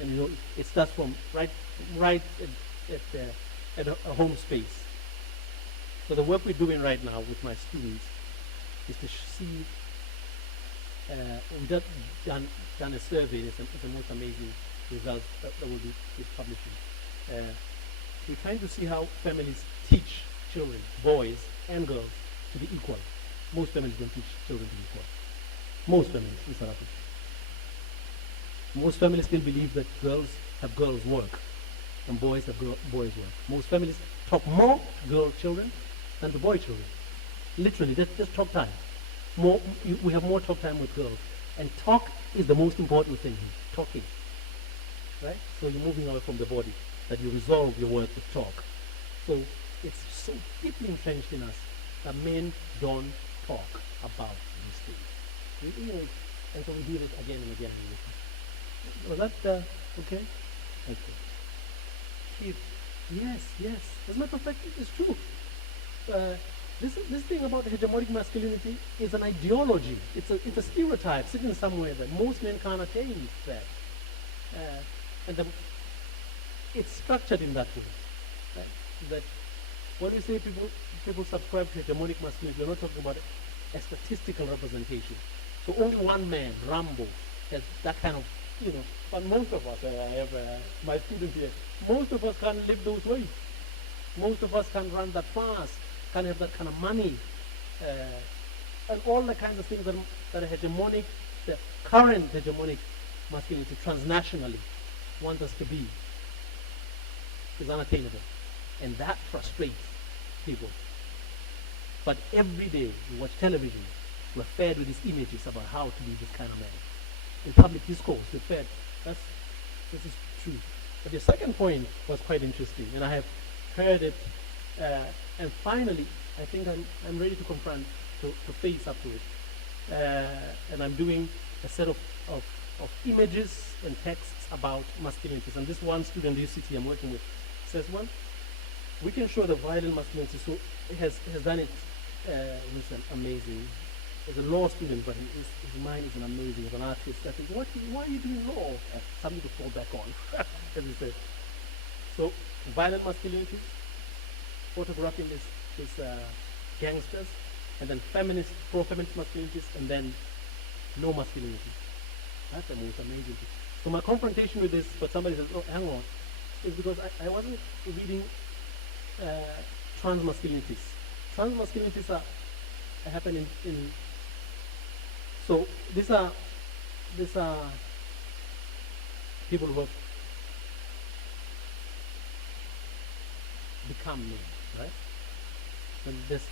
and it starts from right at a home space. So the work we're doing right now with my students is to see. We've done a survey. It's the most amazing results that will be publishing. We're trying to see how families teach children, boys and girls, to be equal. Most families don't teach children to be equal. Most families in South Africa. Most families still believe that girls have girls' work and boys have boys' work. Most families talk more to girl children than to boy children. Literally, that's just talk time. We have more talk time with girls. And talk is the most important thing here, talking. Right? So you're moving away from the body, that you resolve your work with talk. So it's so deeply entrenched in us that men don't talk about these things. And so we do it again and again. Was that okay? Okay. Keith, yes. As a matter of fact, it's true. This thing about hegemonic masculinity is an ideology. It's a stereotype sitting somewhere that most men can't attain that. It's structured in that way. Right? That when we say people subscribe to hegemonic masculinity, we're not talking about a statistical representation. So only one man, Rambo, has that kind of, but most of us, I have my students here, most of us can't live those ways. Most of us can't run that fast, can't have that kind of money, and all the kinds of things that are hegemonic, the current hegemonic masculinity transnationally want us to be, is unattainable. And that frustrates people. But every day we watch television, we're fed with these images about how to be this kind of man. In public discourse, we're fed. This is true. But your second point was quite interesting, and I have heard it, and finally, I think I'm ready to confront, to face up to it. And I'm doing a set of of images and texts about masculinities. And this one student at UCT I'm working with says, well, we can show the violent masculinity. So he has done it with an amazing, as a law student, but his mind is an amazing, as an artist. I think, why are you doing law? Something to fall back on, as he said. So violent masculinities, photographing these gangsters, and then feminist, pro-feminist masculinities, and then no masculinity. That's the most amazing thing. So my confrontation with this, but somebody says, oh, hang on, is because I wasn't reading trans masculinities. Trans masculinities are happen in so these are people who have become men, right? So there's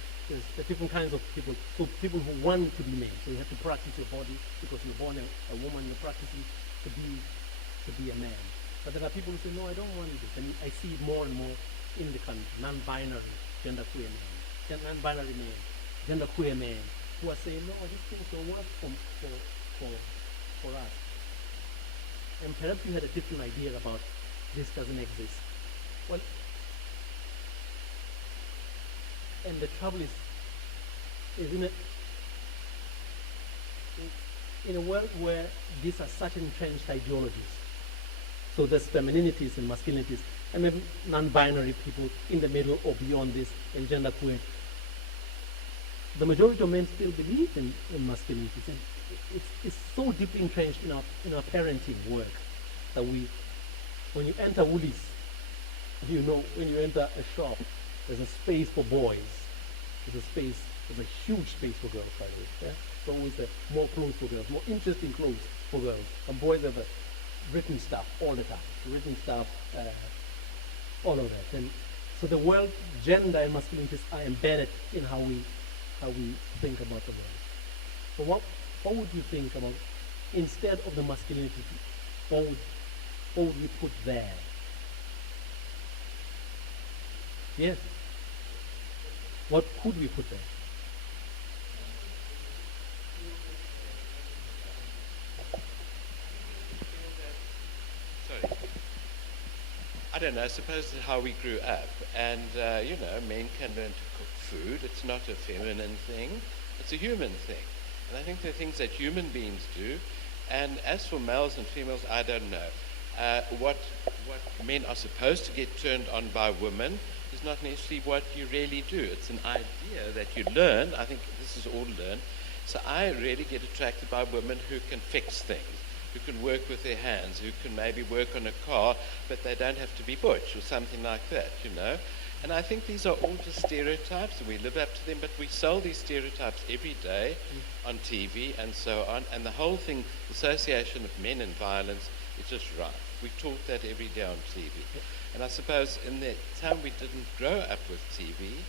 different kinds of people. So people who want to be men. So you have to practice your body because you're born a woman. You're practicing to be a man. But there are people who say, no, I don't want this. And I see it more and more in the country. Non-binary, genderqueer men, non-binary men, genderqueer men, who are saying, no, these things don't work for us. And perhaps you had a different idea about this doesn't exist. Well, and the trouble is in a world where these are such entrenched ideologies. So there's femininities and masculinities, and maybe non-binary people in the middle or beyond this, and genderqueer. The majority of men still believe in masculinities, and it's so deeply entrenched in our parenting work that when you enter Woolies, you know, when you enter a shop, there's a space for boys. There's a huge space for girls, by the way. Yeah? There's always more clothes for girls, more interesting clothes for girls. And boys have written stuff all the time. Written stuff, all of that. And so the world, gender and masculinities are embedded in how we think about the world. So what would you think about, instead of the masculinity, what would you put there? Yes. What could we put there? Sorry. I don't know, I suppose it's how we grew up. And, men can learn to cook food. It's not a feminine thing. It's a human thing. And I think there are things that human beings do. And as for males and females, I don't know. What men are supposed to get turned on by women is not necessarily what you really do. It's an idea that you learn. I think this is all learned. So I really get attracted by women who can fix things, who can work with their hands, who can maybe work on a car, but they don't have to be butch or something like that, you know. And I think these are all just stereotypes, and we live up to them, but we sell these stereotypes every day on TV and so on. And the whole thing, the association of men and violence, is just right. We taught that every day on TV. And I suppose in the time we didn't grow up with TV,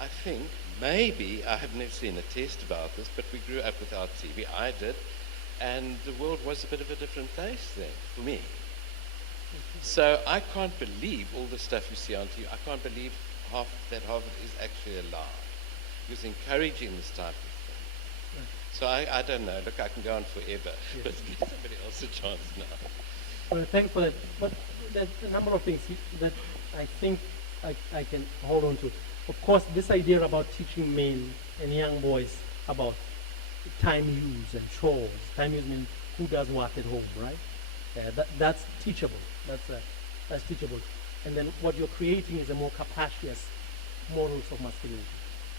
I think maybe, I have never seen a test about this, but we grew up without TV. I did. And the world was a bit of a different place then, for me. So I can't believe all the stuff you see on TV. I can't believe half of it is actually a lie. Because encouraging this type of thing. So I don't know. Look, I can go on forever. Yes. But give somebody else a chance now. Well, thanks for that. But there's a number of things that I think I can hold on to. Of course, this idea about teaching men and young boys about time use and chores. Time use means who does what at home, right? That's teachable. That's teachable. And then what you're creating is a more capacious models of masculinity.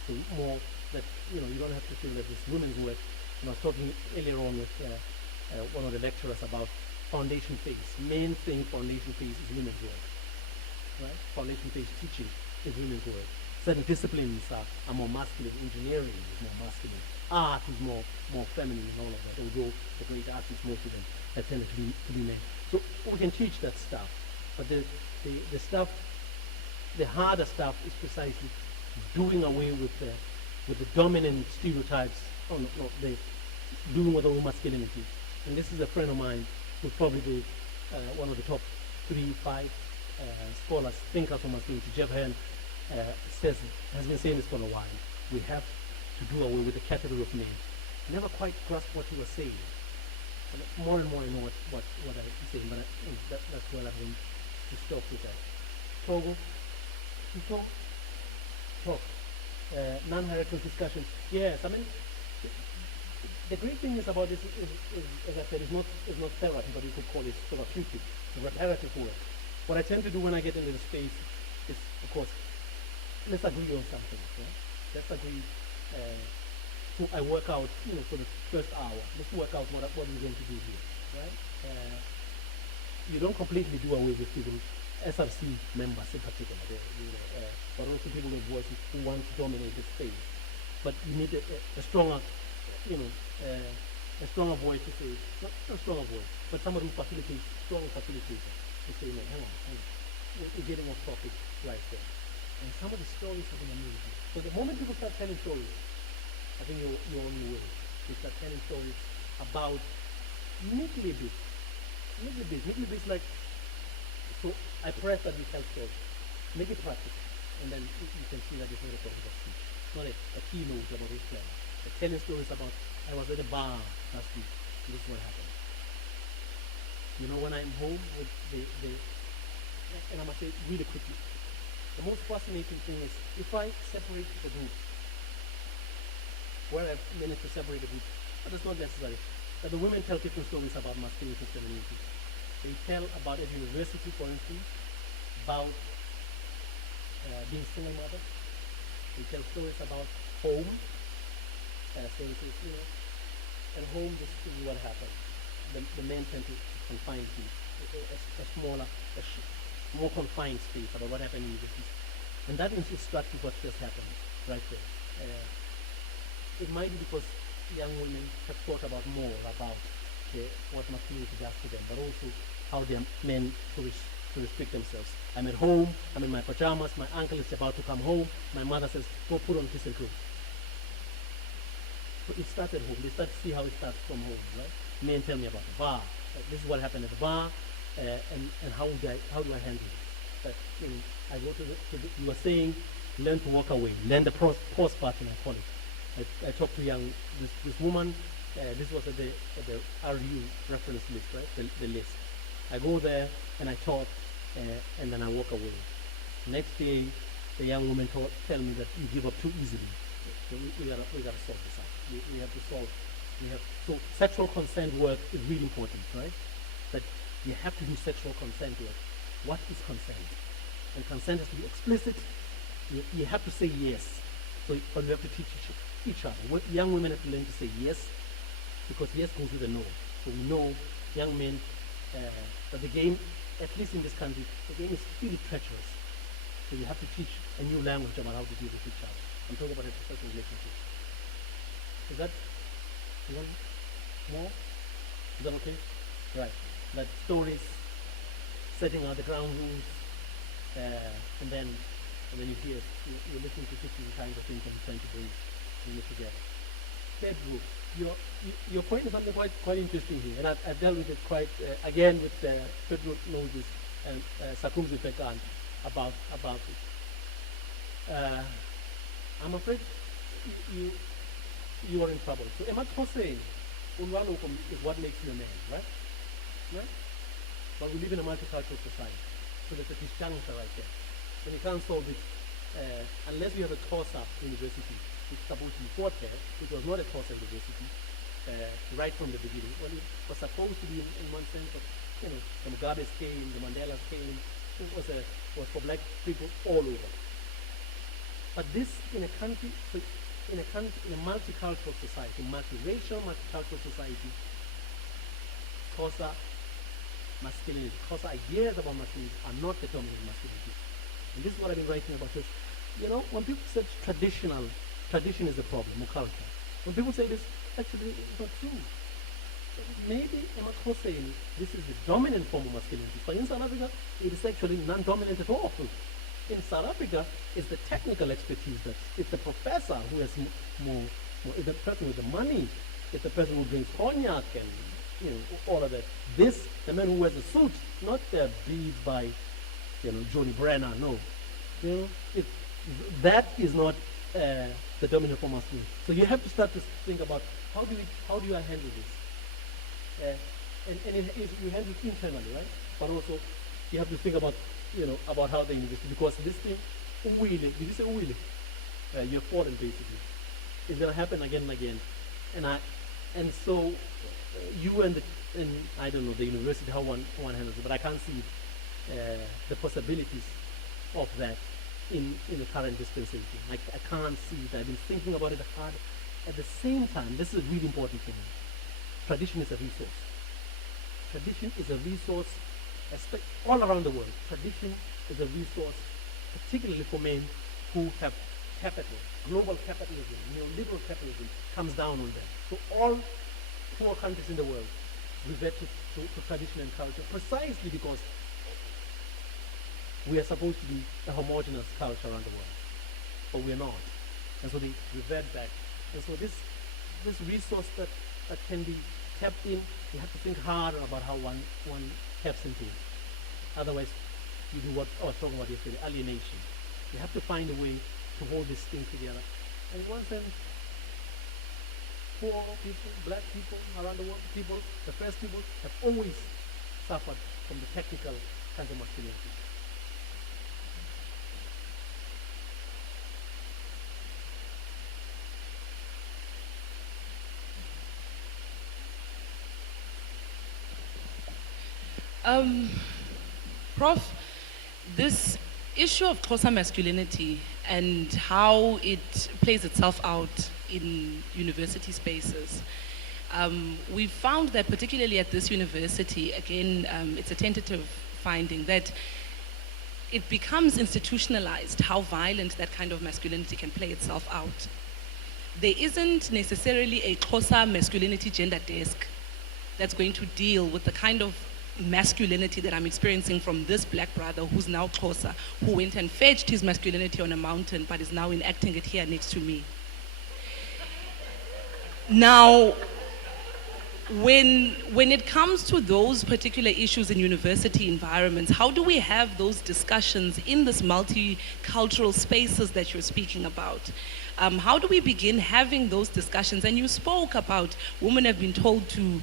So more that, you don't have to feel that it's women's work. I was talking earlier on with one of the lecturers about foundation phase. Men think foundation phase is women's work, right? Foundation phase teaching is women's work. Certain disciplines are more masculine. Engineering is more masculine. Art is more feminine and all of that. Although the great artists, most of them, have tended to be men. So we can teach that stuff, but the stuff, the harder stuff is precisely doing away with the dominant stereotypes. Doing away with masculinity. And this is a friend of mine who's probably one of the top 3-5 scholars, thinkers on masculinity. Jeff Hearn has been saying this for a while. We have to do away with the category of men. I never quite grasped what he was saying. More and more I know what I'm saying, but that's where I'm going to stop with that. Togo, you talk. Non-hierarchical discussion. Yes, I mean, the great thing is about this is as I said, is not therapy, but you could call it therapeutic, a reparative work. What I tend to do when I get into the space is, of course, let's agree on something. Yeah? Let's agree. So I work out, for the first hour. Let's work out what we're going to do here, right? You don't completely do away with people, SRC members in particular, but also people with voices who want to dominate the space. But you need a stronger, a stronger voice to say, not a stronger voice, but someone who facilitates, strong facilitator to say, no, hang on. You're getting off topic right there. And some of the stories have been amazing. So the moment people start telling stories, I think you're on your way. You start telling stories about niggly bits. Niggly bits like, so I press that we tell stories. Make it practical. And then you can see that it's not a topic of speech. It's not a keynote about it. Telling stories about, I was at a bar last week. This is what happened. When I'm home with and I must say really quickly, the most fascinating thing is if I separate the groups, where I've managed to separate the groups, but it's not necessary, that the women tell different stories about masculinity and femininity. They tell about at university, for instance, about being single mothers. They tell stories about home. At home, this is what happens. The men tend to confine to a smaller, more confined space about what happened in universities. And that is instructive what just happened right there. It might be because young women have thought about more about what masculinity does to them, but also how they are meant to restrict themselves. I'm at home, I'm in my pajamas, my uncle is about to come home, my mother says, go put on decent clothes. So it starts at home. They start to see how it starts from home, right? Men tell me about the bar. This is what happened at the bar, and how do I handle it? That I go you were saying, learn to walk away, learn the pause button, I call it. I talked to this woman. This was at the RU reference list, right? The list. I go there and I talk, and then I walk away. Next day, the young woman tell me that you give up too easily. So we gotta solve this out. We have to solve. So sexual consent work is really important, right? That you have to do sexual consent work. What is consent? And consent has to be explicit. You have to say yes. But we have to teach each other. Young women have to learn to say yes, because yes goes with a no. So we know young men that the game, at least in this country, the game is really treacherous. So you have to teach a new language about how to deal with each other. I'm talking about a professional relationship. Is that one more? Is that okay? Right. That stories, setting out the ground rules, and then you hear, you're listening to different kinds of things and trying to bring it together. Third group, your point is something quite interesting here, and I've dealt with it quite again with third group Moses and Sakumzi Fekan about it. I'm afraid you are in trouble. So Emat Hossein, Unwanukum is what makes you a man, right? But we live in a multicultural society, so there's a challenge right there. And you can't solve it unless we have a toss-up university. It's supposed to be fought there. It was not a toss-up university right from the beginning. Well, it was supposed to be in one sense, but the Mugabe's came, the Mandela's came. It was for black people all over. But this in a country, in a multicultural society, multiracial, multicultural society, Xhosa masculinity, Xhosa ideas about masculinity are not the dominant masculinity. And this is what I've been writing about. Because, when people say tradition is the problem, or culture. When people say this, actually it's not true. Maybe I'm saying this is the dominant form of masculinity. But in South Africa, it is actually non-dominant at all. In South Africa, it's the technical expertise it's the professor who has more, it's the person with the money, it's the person who drinks cognac and all of that. The man who wears a suit, not the beads by Johnny Brenner, no. That is not the dominant form of masculinity. So you have to start to think about how do I handle this? And you handle it internally, right? But also, you have to think about, about how the university, because this thing, did you say uwile? You're fallen basically. It's gonna happen again and again. And so you and I don't know the university how one handles it, but I can't see the possibilities of that in the current dispensation. I can't see it. I've been thinking about it hard. At the same time, this is really important for me. Tradition is a resource. Tradition is a resource all around the world. Tradition is a resource, particularly for men who have capital. Global capitalism, neoliberal capitalism comes down on them. So all poor countries in the world revert to tradition and culture precisely because we are supposed to be a homogeneous culture around the world, but we are not. And so they revert back. And so this resource that can be tapped in, you have to think hard about how one taps into it. Otherwise, you do what I was talking about yesterday, alienation. You have to find a way to hold this thing together. And in one sense, poor people, black people around the world, the first people have always suffered from the technical kinds of masculinity. Prof, this issue of Xhosa masculinity and how it plays itself out in university spaces, we found that particularly at this university, again, it's a tentative finding, that it becomes institutionalized how violent that kind of masculinity can play itself out. There isn't necessarily a Xhosa masculinity gender desk that's going to deal with the kind of masculinity that I'm experiencing from this black brother who's now Xhosa, who went and fetched his masculinity on a mountain but is now enacting it here next to me. Now, when it comes to those particular issues in university environments, how do we have those discussions in this multicultural spaces that you're speaking about? How do we begin having those discussions? And you spoke about women have been told to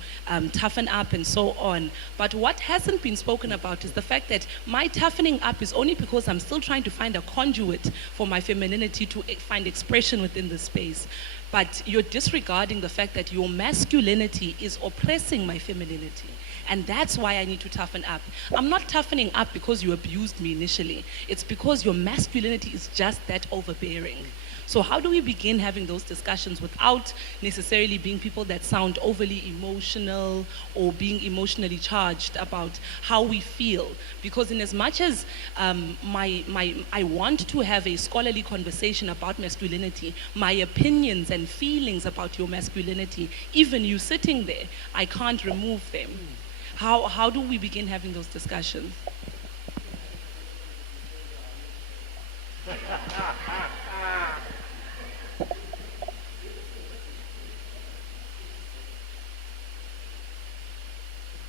toughen up and so on. But what hasn't been spoken about is the fact that my toughening up is only because I'm still trying to find a conduit for my femininity to find expression within the space. But you're disregarding the fact that your masculinity is oppressing my femininity. And that's why I need to toughen up. I'm not toughening up because you abused me initially. It's because your masculinity is just that overbearing. So how do we begin having those discussions without necessarily being people that sound overly emotional or being emotionally charged about how we feel? Because in as much as I want to have a scholarly conversation about masculinity, my opinions and feelings about your masculinity, even you sitting there, I can't remove them. How do we begin having those discussions?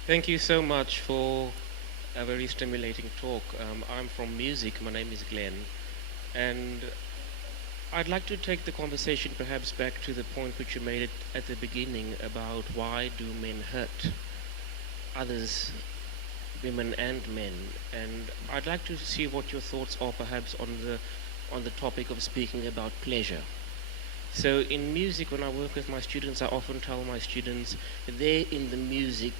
Thank you so much for a very stimulating talk. I'm from music, my name is Glenn, and I'd like to take the conversation perhaps back to the point which you made at the beginning about why do men hurt others, women and men, and I'd like to see what your thoughts are perhaps on the topic of speaking about pleasure. So in music, when I work with my students, I often tell my students, there in the music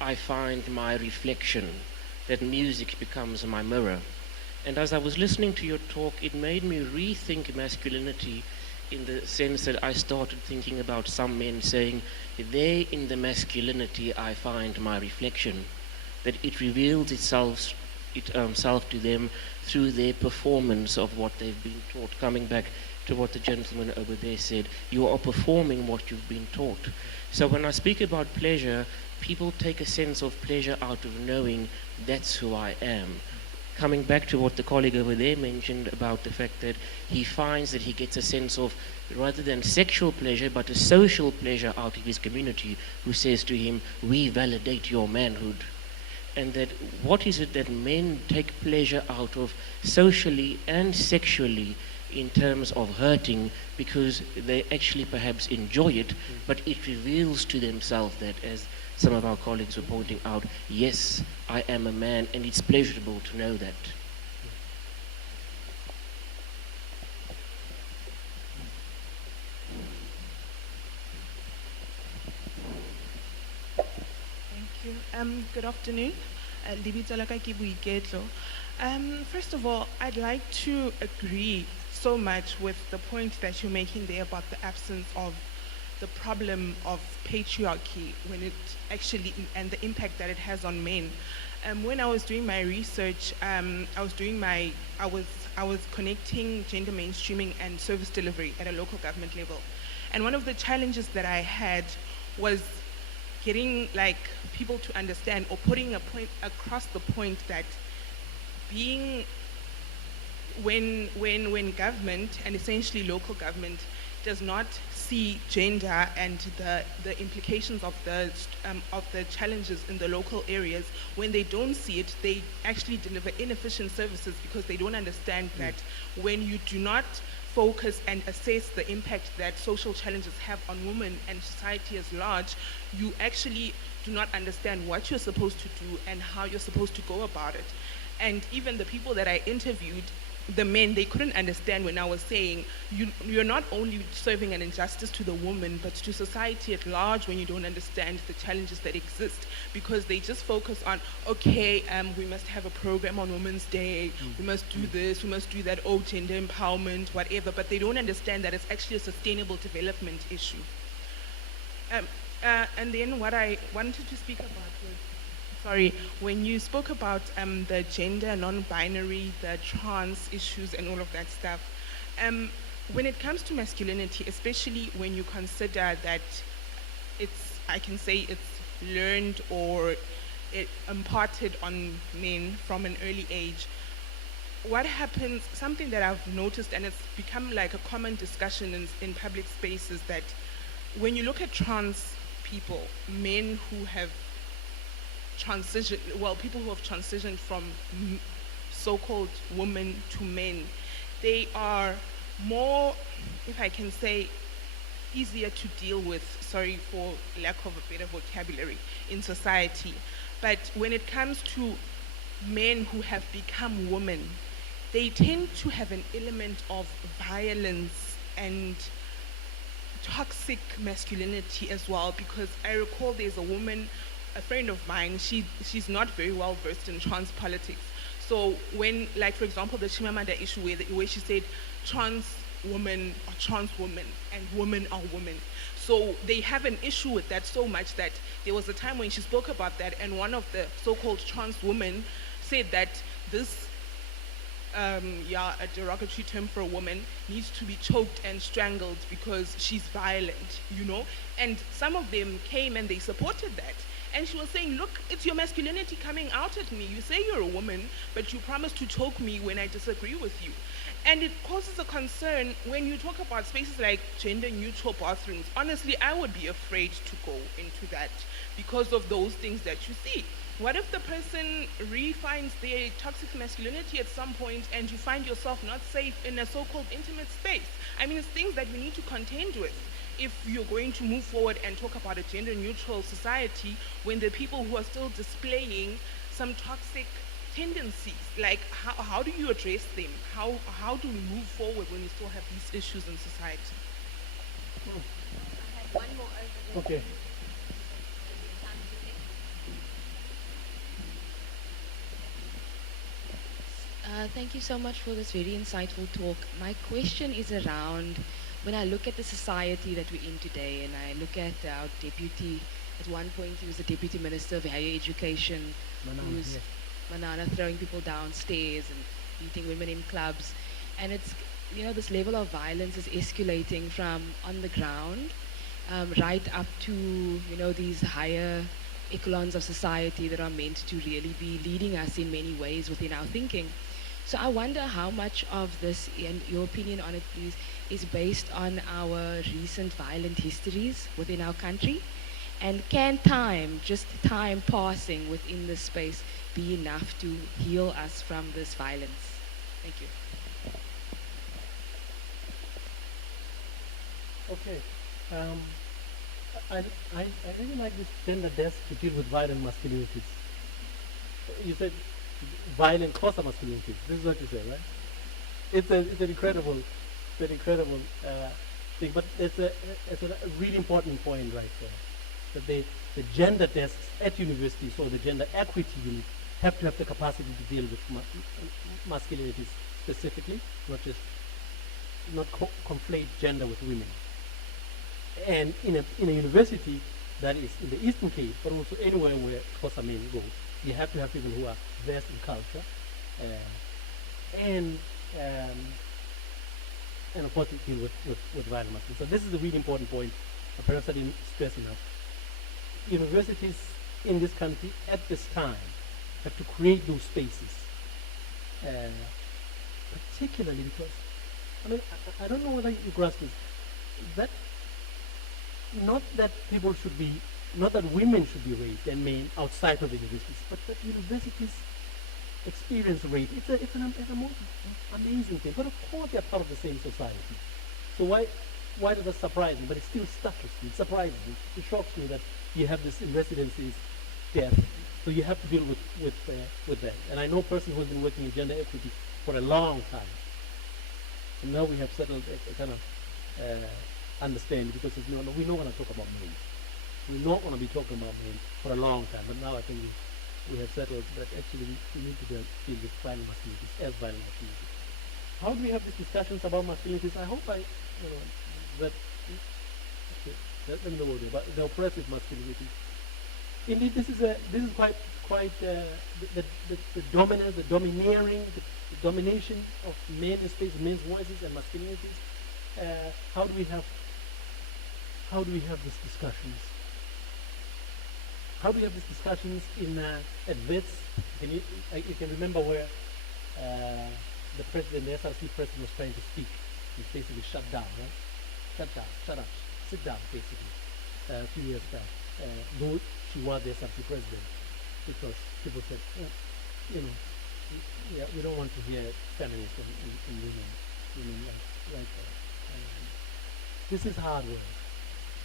I find my reflection, that music becomes my mirror. And as I was listening to your talk, it made me rethink masculinity in the sense that I started thinking about some men saying, there in the masculinity I find my reflection, that it reveals itself to them through their performance of what they've been taught. Coming back to what the gentleman over there said, you are performing what you've been taught. So when I speak about pleasure, people take a sense of pleasure out of knowing that's who I am. Coming back to what the colleague over there mentioned about the fact that he finds that he gets a sense of, rather than sexual pleasure, but a social pleasure out of his community, who says to him, we validate your manhood. And that what is it that men take pleasure out of socially and sexually in terms of hurting, because they actually perhaps enjoy it, but it reveals to themselves that, as some of our colleagues were pointing out, yes, I am a man, and it's pleasurable to know that. Thank you. Good afternoon. Libitso la ka ke Boiketlo. First of all, I'd like to agree so much with the point that you're making there about the absence of the problem of patriarchy when it actually, and the impact that it has on men. When I was doing my research, I was connecting gender mainstreaming and service delivery at a local government level. And one of the challenges that I had was getting like people to understand, or putting a point across the point that being when government, and essentially local government, does not see gender and the implications of the challenges in the local areas, when they don't see it, they actually deliver inefficient services, because they don't understand that when you do not focus and assess the impact that social challenges have on women and society as large, you actually do not understand what you're supposed to do and how you're supposed to go about it. And even the people that I interviewed, the men, they couldn't understand when I was saying, you're not only serving an injustice to the woman, but to society at large when you don't understand the challenges that exist, because they just focus on, okay, we must have a program on Women's Day, we must do this, we must do that, oh, gender empowerment, whatever, but they don't understand that it's actually a sustainable development issue. And then what I wanted to speak about was, sorry, when you spoke about the gender, non-binary, the trans issues and all of that stuff, when it comes to masculinity, especially when you consider that I can say it's learned or it imparted on men from an early age, what happens, something that I've noticed, and it's become like a common discussion in public spaces, that when you look at trans people, men who have people who have transitioned from so-called women to men, they are more, if I can say, easier to deal with, sorry for lack of a better vocabulary, in society. But when it comes to men who have become women, they tend to have an element of violence and toxic masculinity as well, because I recall there's a woman, a friend of mine, she's not very well versed in trans politics. So when, like for example, the Chimamanda issue where she said trans woman or trans woman and women are women. So they have an issue with that so much that there was a time when she spoke about that, and one of the so-called trans women said that this, a derogatory term for a woman, needs to be choked and strangled because she's violent, you know? And some of them came and they supported that. And she was saying, look, it's your masculinity coming out at me. You say you're a woman, but you promise to choke me when I disagree with you. And it causes a concern when you talk about spaces like gender-neutral bathrooms. Honestly, I would be afraid to go into that because of those things that you see. What if the person refines their toxic masculinity at some point and you find yourself not safe in a so-called intimate space? I mean, it's things that we need to contend with if you're going to move forward and talk about a gender-neutral society, when the people who are still displaying some toxic tendencies, like how do you address them? How do we move forward when we still have these issues in society? I have one more over there. Okay. Thank you so much for this very insightful talk. My question is around, when I look at the society that we're in today, and I look at our deputy, at one point he was the deputy minister of higher education, who's Manana, throwing people downstairs and beating women in clubs. And it's, you know, this level of violence is escalating from on the ground right up to, you know, these higher echelons of society that are meant to really be leading us in many ways within our thinking. So I wonder how much of this, and your opinion on it please, is based on our recent violent histories within our country? And can time, just time passing within this space, be enough to heal us from this violence? Thank you. Okay. I really like this gender desk to deal with violent masculinities. You said violent closer masculinities. This is what you said, right? It's an incredible thing, but it's a really important point right there. That the gender desks at universities or the gender equity unit have to have the capacity to deal with masculinities specifically, not conflate gender with women. And in a university that is in the Eastern Cape, but also anywhere where Xhosa men go, you have to have people who are versed in culture, and of course deal with violent masculinity. So this is a really important point. Perhaps I didn't stress enough. Universities in this country at this time have to create those spaces, particularly because, I mean, I don't know whether you grasp this, that not that women should be raised and men outside of the universities, but that universities experience rape. It's an amazing thing. But of course they're part of the same society. So why does that surprise me? But it still startles me. It surprises me. It shocks me that you have this in residencies death. So you have to deal with that. And I know a person who's been working in gender equity for a long time. And now we have settled a kind of understanding, because we're not going to talk about men. We're not going to be talking about men for a long time. But now I think we have settled that actually we need to deal with violent masculinities as violent masculinities. How do we have these discussions about masculinities? I hope let me know what about the oppressive masculinity. Indeed, this is quite the dominance, the domineering, the domination of men in space, men's voices and masculinities. How do we have these discussions? How do we have these discussions at VETS? You can remember where the president, the SRC president, was trying to speak. He basically shut down, right? Shut up, sit down, basically. A few years back, though she was the SRC president, because people said, we don't want to hear feminists and women like that. This is hard work,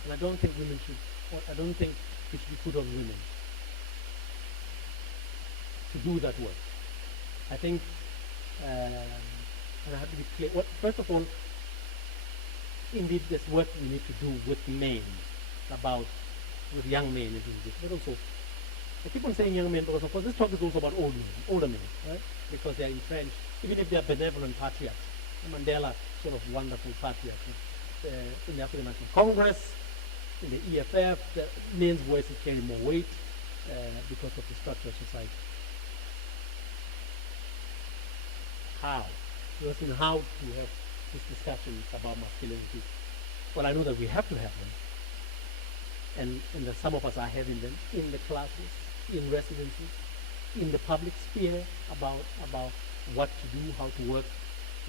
and I don't think it should be put on women to do that work. I think, and I have to be clear, first of all, indeed there's work we need to do with men, with young men and things, but also, I keep on saying young men because of course this talk is also about older men, right? Because they are entrenched, even if they are benevolent patriarchs. Mandela, sort of wonderful patriarch, in the African National Congress, in the EFF, the men's voices carry more weight because of the structure of society. How? You're asking how to have these discussions about masculinity. Well, I know that we have to have them, and that some of us are having them in the classes, in residencies, in the public sphere about what to do, how to work,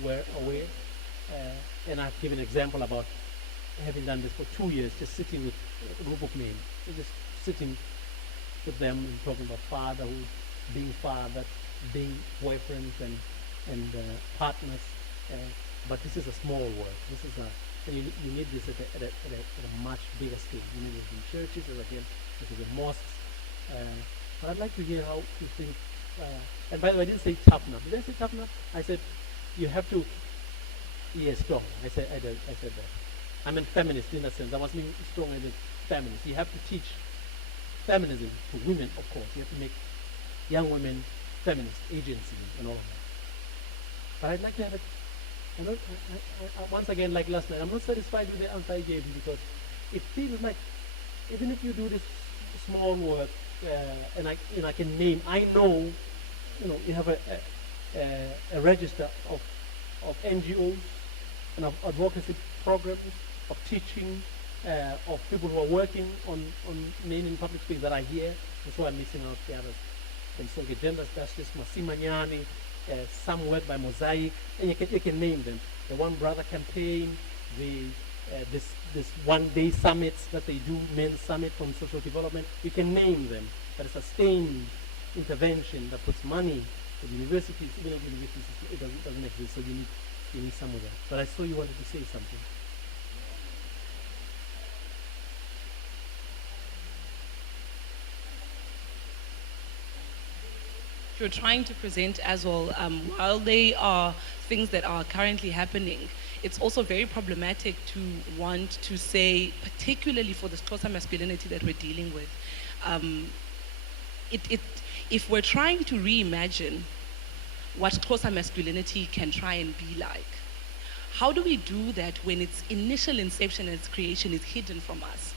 where. And I've given an example about having done this for 2 years, just sitting with a group of men, just sitting with them and talking about fatherhood, being fathers, being boyfriends and partners. But this is a small work. And you need this at a much bigger scale. You need it in churches, as again, this is in mosques. But I'd like to hear how you think. And by the way, I didn't say toughen up. Did I say toughen up? I said you have to. Yes, strong. I said that. I meant feminist in a sense. I was meaning strong as a feminist. You have to teach feminism to women, of course. You have to make young women feminist agency and all of that. But I'd like to have it. Once again, like last night, I'm not satisfied with the answer I gave you, because it feels like even if you do this small work, and I can name, I know, you have a register of NGOs and of advocacy programs, of teaching, of people who are working on men in public space that are here. That's why I'm missing out the others. And so Gender Justice, Masimanyani, some work by Mosaic, and you can name them. The One Brother campaign, this one-day summits that they do, men's summit on social development. You can name them, but a sustained intervention that puts money to the universities, even if universities it doesn't exist, so you need some of them. But I saw you wanted to say something. you're trying to present as well, while they are things that are currently happening, it's also very problematic to want to say, particularly for the Xhosa masculinity that we're dealing with, if we're trying to reimagine what Xhosa masculinity can try and be like, how do we do that when its initial inception and its creation is hidden from us?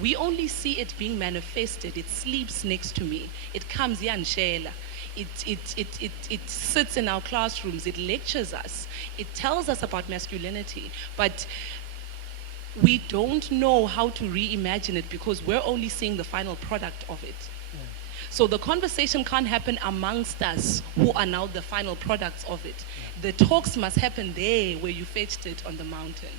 We only see it being manifested. It sleeps next to me. It comes yanshela. It sits in our classrooms. It lectures us. It tells us about masculinity. But we don't know how to reimagine it because we're only seeing the final product of it. So the conversation can't happen amongst us who are now the final products of it. The talks must happen there where you fetched it on the mountain.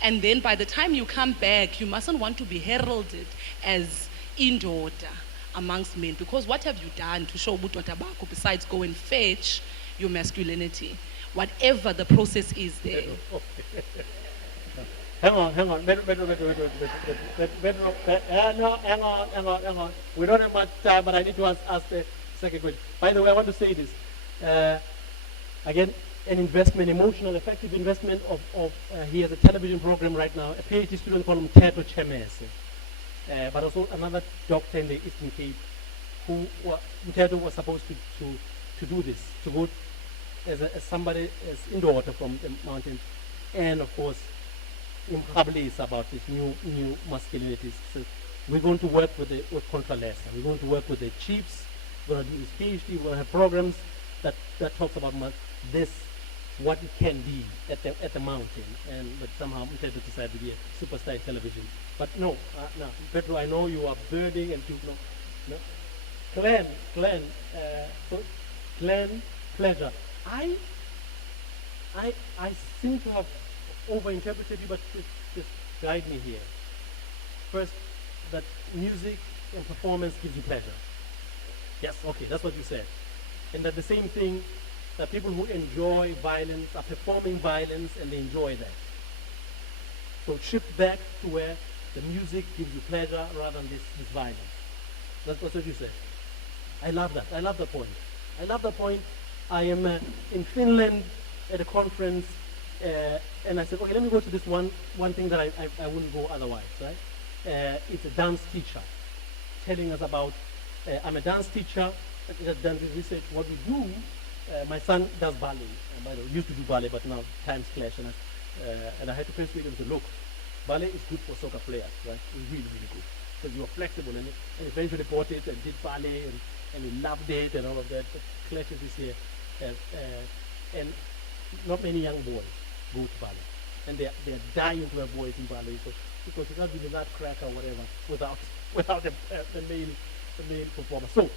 And then by the time you come back, you mustn't want to be heralded as indoda amongst men, because what have you done to show ubudota bakho besides go and fetch your masculinity, whatever the process is there? Hang on. No, hang on. We don't have much time, but I need to ask the second question. By the way, I want to say this. Again, an investment, emotional, effective investment of he has a television program right now, a PhD student called Mteto Chemese, but also another doctor in the Eastern Cape who Mteto was supposed to do this, to go as somebody, as in-daughter from the mountain, and of course, is about this new masculinities. So we're going to work with Contralesa. We're going to work with the chiefs. We're going to do this PhD. We're going to have programs that talks about this, what it can be at the mountain. But somehow we had to decide to be a superstar in television. But no, Pedro, I know you are burning and you know. No? Glenn, pleasure. I seem to have overinterpreted you, but just guide me here. First, that music and performance gives you pleasure. Yes, okay, that's what you said. And that the same thing, that people who enjoy violence are performing violence and they enjoy that. So shift back to where the music gives you pleasure rather than this violence. That's what you said. I love that. I love the point. I love the point. I am in Finland at a conference, and I said, okay, let me go to this one thing that I wouldn't go otherwise, right? It's a dance teacher telling us about, I'm a dance teacher, I've done this research. What we do, my son does ballet. By the way, used to do ballet, but now times clash, and I had to persuade him to look. Ballet is good for soccer players, right? It's really, really good. Because you are flexible, and eventually bought it and did ballet, and he loved it and all of that. But clashes this year. And not many young boys go to ballet. And they're dying to have boys in ballet, so, because you can't be the nutcracker or whatever without the male performer. So,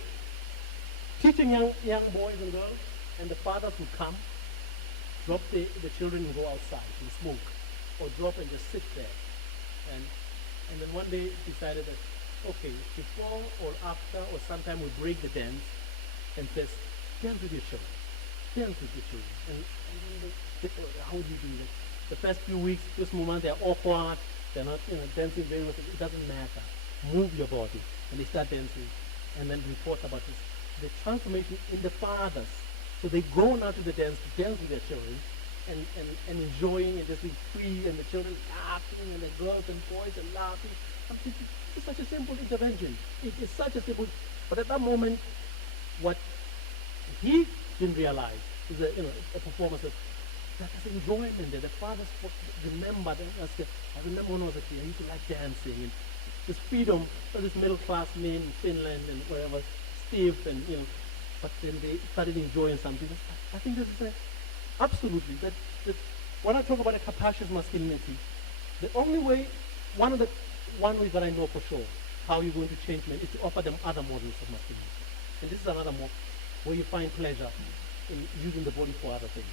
teaching young boys and girls, and the fathers would come, drop the children and go outside and smoke, or drop and just sit there. And then one day decided that, okay, before or after or sometime we break the dance and says, dance with your children. Dance with your children. And then how do you do that? The first few weeks, this moment, they're awkward, they're not dancing very much. It doesn't matter. Move your body. And they start dancing. And then report about this. The transformation in the fathers. So they go now to the dance to dance with their children and enjoying and just being free, and the children laughing, and the girls and boys are laughing. It's such a simple intervention. It is such a simple, but at that moment, what he didn't realize is that, a performance that there's enjoyment there. The fathers remember that. I remember when I was a kid, I used to like dancing, and this freedom for this middle class men in Finland and wherever, stiff and but then they started enjoying something. I think this is absolutely that when I talk about a capacious masculinity, the only way, one way that I know for sure how you're going to change men is to offer them other models of masculinity. And this is another model where you find pleasure in using the body for other things.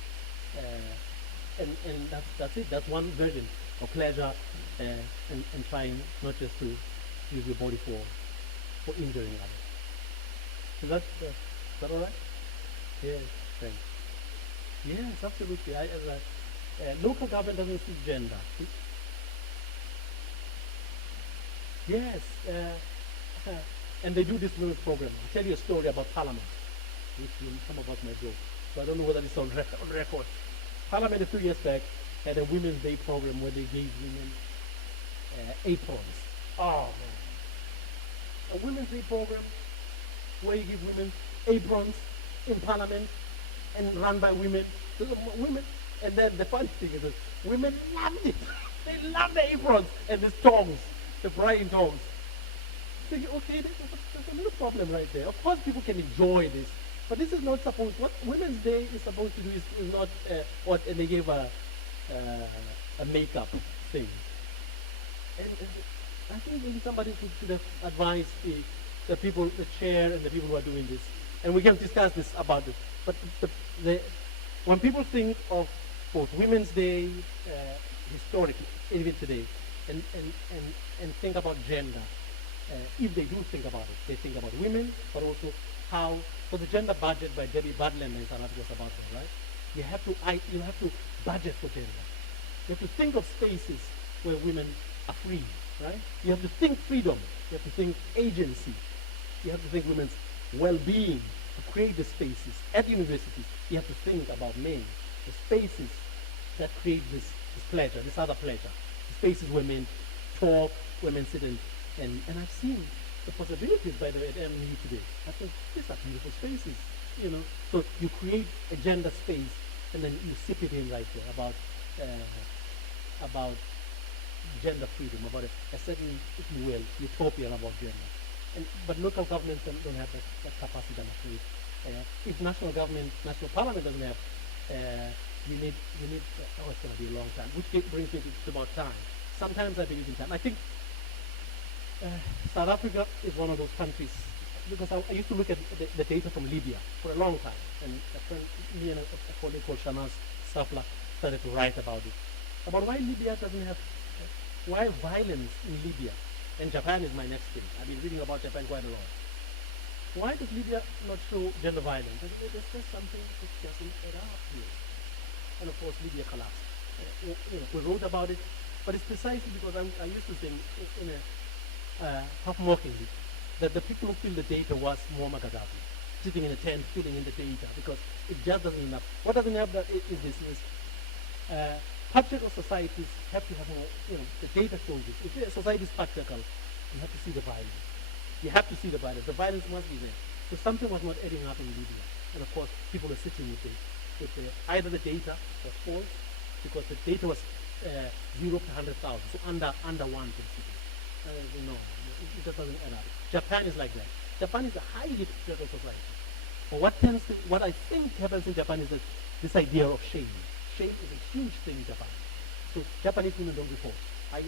And that's it. That's one version of pleasure and trying not just to use your body for injuring others. So is that all right? Yes, thanks. Yes, absolutely. Local government doesn't see gender. Yes, and they do this little program. I'll tell you a story about Parliament. which some of us might go. So I don't know whether it's on record. Parliament a few years back had a Women's Day program where they gave women aprons. Oh man. A Women's Day program where you give women aprons in Parliament and run by women. Women, and then the funny thing is that women loved it. They love the aprons and the tongs, the frying tongs. Thinking, okay, there's a little problem right there. Of course, people can enjoy this, but this is not supposed. What Women's Day is supposed to do is not what, and they gave a makeup thing. And I think maybe somebody should have advised the people, the chair, and the people who are doing this. And we can discuss this about it. But when people think of both Women's Day, historically, even today, and think about gender, if they do think about it, they think about women, but also how. So the gender budget by Debbie Butler in South Africa was about that, right? You have to budget for gender. You have to think of spaces where women are free, right? You have to think freedom. You have to think agency. You have to think women's well-being. To create the spaces at universities, you have to think about men, the spaces that create this pleasure, this other pleasure, the spaces where men talk, where men sit and I've seen the possibilities, by the way, at MU today. I think these are beautiful spaces, you know. So you create a gender space and then you sip it in right there about gender freedom, about a certain, if you will, utopia about gender. But local governments don't have that capacity, I'm afraid. If national parliament doesn't have, you need, oh, it's going to be a long time, which brings me to about time. Sometimes I believe in time. I think South Africa is one of those countries, because I used to look at the data from Libya for a long time, and me and a colleague called Shanaz Safla started to write about it, about why Libya doesn't have, why violence in Libya. And Japan is my next thing. I've been reading about Japan quite a lot. Why does Libya not show gender violence? There's just something that doesn't add up here. And of course, Libya collapsed. We wrote about it, but it's precisely because I used to think in a half-mockingly that the people who feel the data was Muammar Gaddafi, sitting in a tent, filling in the data, because it just doesn't enough. What doesn't have that is this. Patriarchal societies have to have more, the data shows this. If a society is patriarchal, you have to see the violence. You have to see the violence. The violence must be there. So something was not adding up in Libya. And of course, people are sitting with either the data was false, because the data was 0 to 100,000, so under 1 basically. It just doesn't add up. Japan is like that. Japan is a highly patriarchal society. But what I think happens in Japan is that this idea of shame. Shame is a huge thing in Japan. So Japanese women don't report. I'm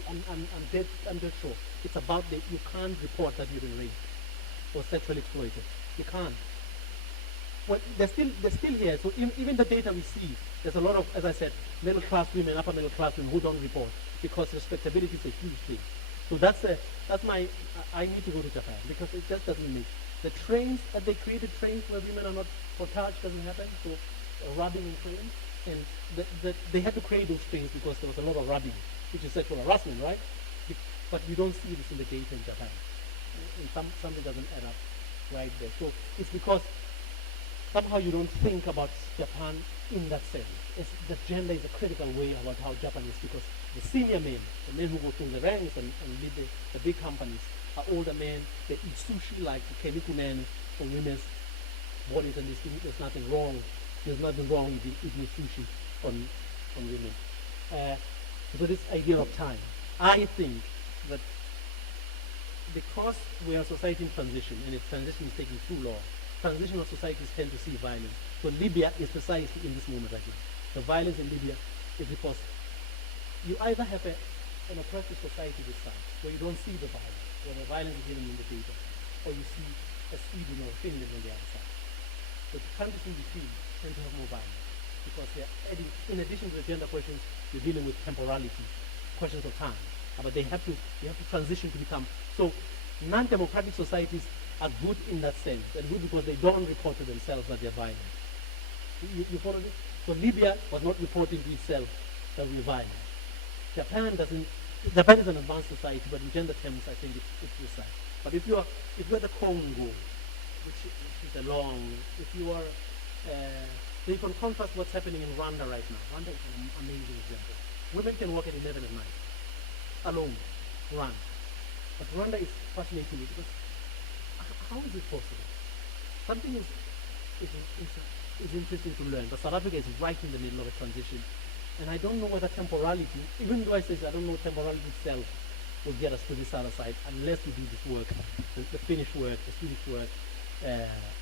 dead sure. It's about you can't report that you've been raped or sexually exploited. You can't. Well, they're still here. So even the data we see, there's a lot of, as I said, middle class women, upper middle class women who don't report because respectability is a huge thing. So that's my. I need to go to Japan because it just doesn't make the trains that they created, trains where women are not portage doesn't happen. So rubbing in trains. And they had to create those trains because there was a lot of rubbing, which is sexual harassment, right? But you don't see this in the data in Japan. And something doesn't add up right there. So it's because somehow you don't think about Japan in that sense. The gender is a critical way about how Japan is, because the senior men, the men who go through the ranks and lead the big companies, are older men. They eat sushi like the chemical men for women's bodies, and there's nothing wrong. There's nothing wrong with eating sushi on women. So this idea of time, I think that because we are a society in transition, and its transition is taking too long, transitional societies tend to see violence. So Libya is precisely in this moment right now. The violence in Libya is because you either have an oppressive society this side, where you don't see the violence, where the violence is hidden in the data, or you see a Sweden or Finland on the other side. But the countries in between tend to have more violence, because they're adding, in addition to the gender questions, you're dealing with temporality, questions of time. But they have to transition to become, so non-democratic societies are good in that sense, and good because they don't report to themselves that they're violent. You follow this? So Libya was not reporting to itself that we're violent. Japan is an advanced society, but in gender terms, I think it's this side. But if you're the Congo, which is a long, if you are, so you can contrast what's happening in Rwanda right now. Rwanda is an amazing example. Women can work at 11 at night, alone, run. But Rwanda is fascinating because how is it possible? Something is interesting to learn, but South Africa is right in the middle of a transition. And I don't know whether temporality, even though I say I don't know temporality itself will get us to this other side unless we do this work, the finished work, the Swedish work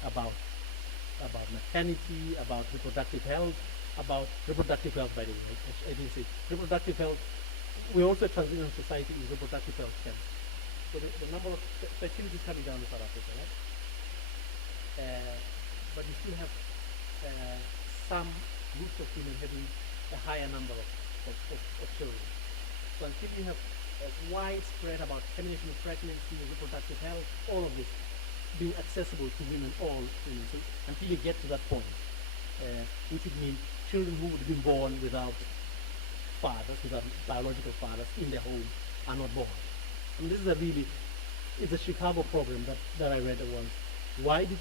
about maternity, about reproductive health, by the way, I didn't say reproductive health. We're also a transitional society in reproductive health terms. So the number of fertility is coming down in South Africa, right? But you still have some groups of women having a higher number of children. So until you have a widespread about termination of pregnancy, reproductive health, all of this being accessible to women, all women, so until you get to that point, which would mean children who would have been born without fathers, without biological fathers in their home, are not born. And this is it's a Chicago program that I read once. Why did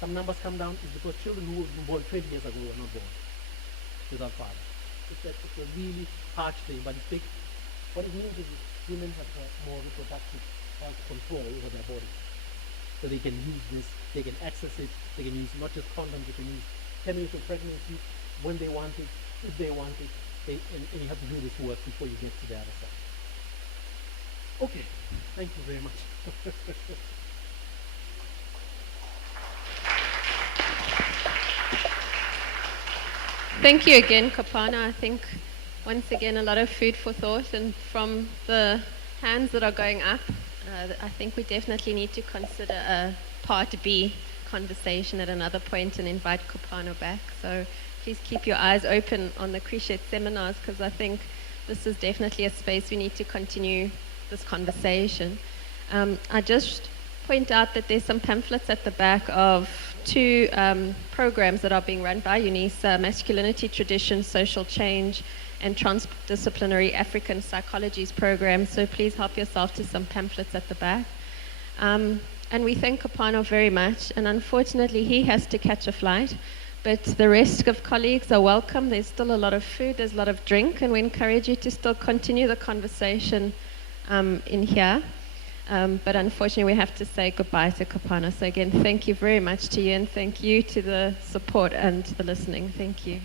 some numbers come down? It's because children who were born 20 years ago were not born without fathers. It's a really harsh thing, but what it means is women have more reproductive health control over their bodies. So they can use this, they can access it, they can use not just condoms, they can use termination of pregnancy when they want it, if they want it, and you have to do this work before you get to the other side. Okay, thank you very much. Thank you again, Kopano. I think, once again, a lot of food for thought, and from the hands that are going up, I think we definitely need to consider a Part B conversation at another point and invite Kopano back. So please keep your eyes open on the CriSHET seminars, because I think this is definitely a space we need to continue this conversation. I just point out that there's some pamphlets at the back of two programs that are being run by UNISA, Masculinity, Tradition, Social Change, and Transdisciplinary African Psychologies program. So please help yourself to some pamphlets at the back. And we thank Kopano very much. And unfortunately, he has to catch a flight. But the rest of colleagues are welcome. There's still a lot of food, there's a lot of drink, and we encourage you to still continue the conversation in here. But unfortunately, we have to say goodbye to Kopano. So again, thank you very much to you, and thank you to the support and the listening. Thank you.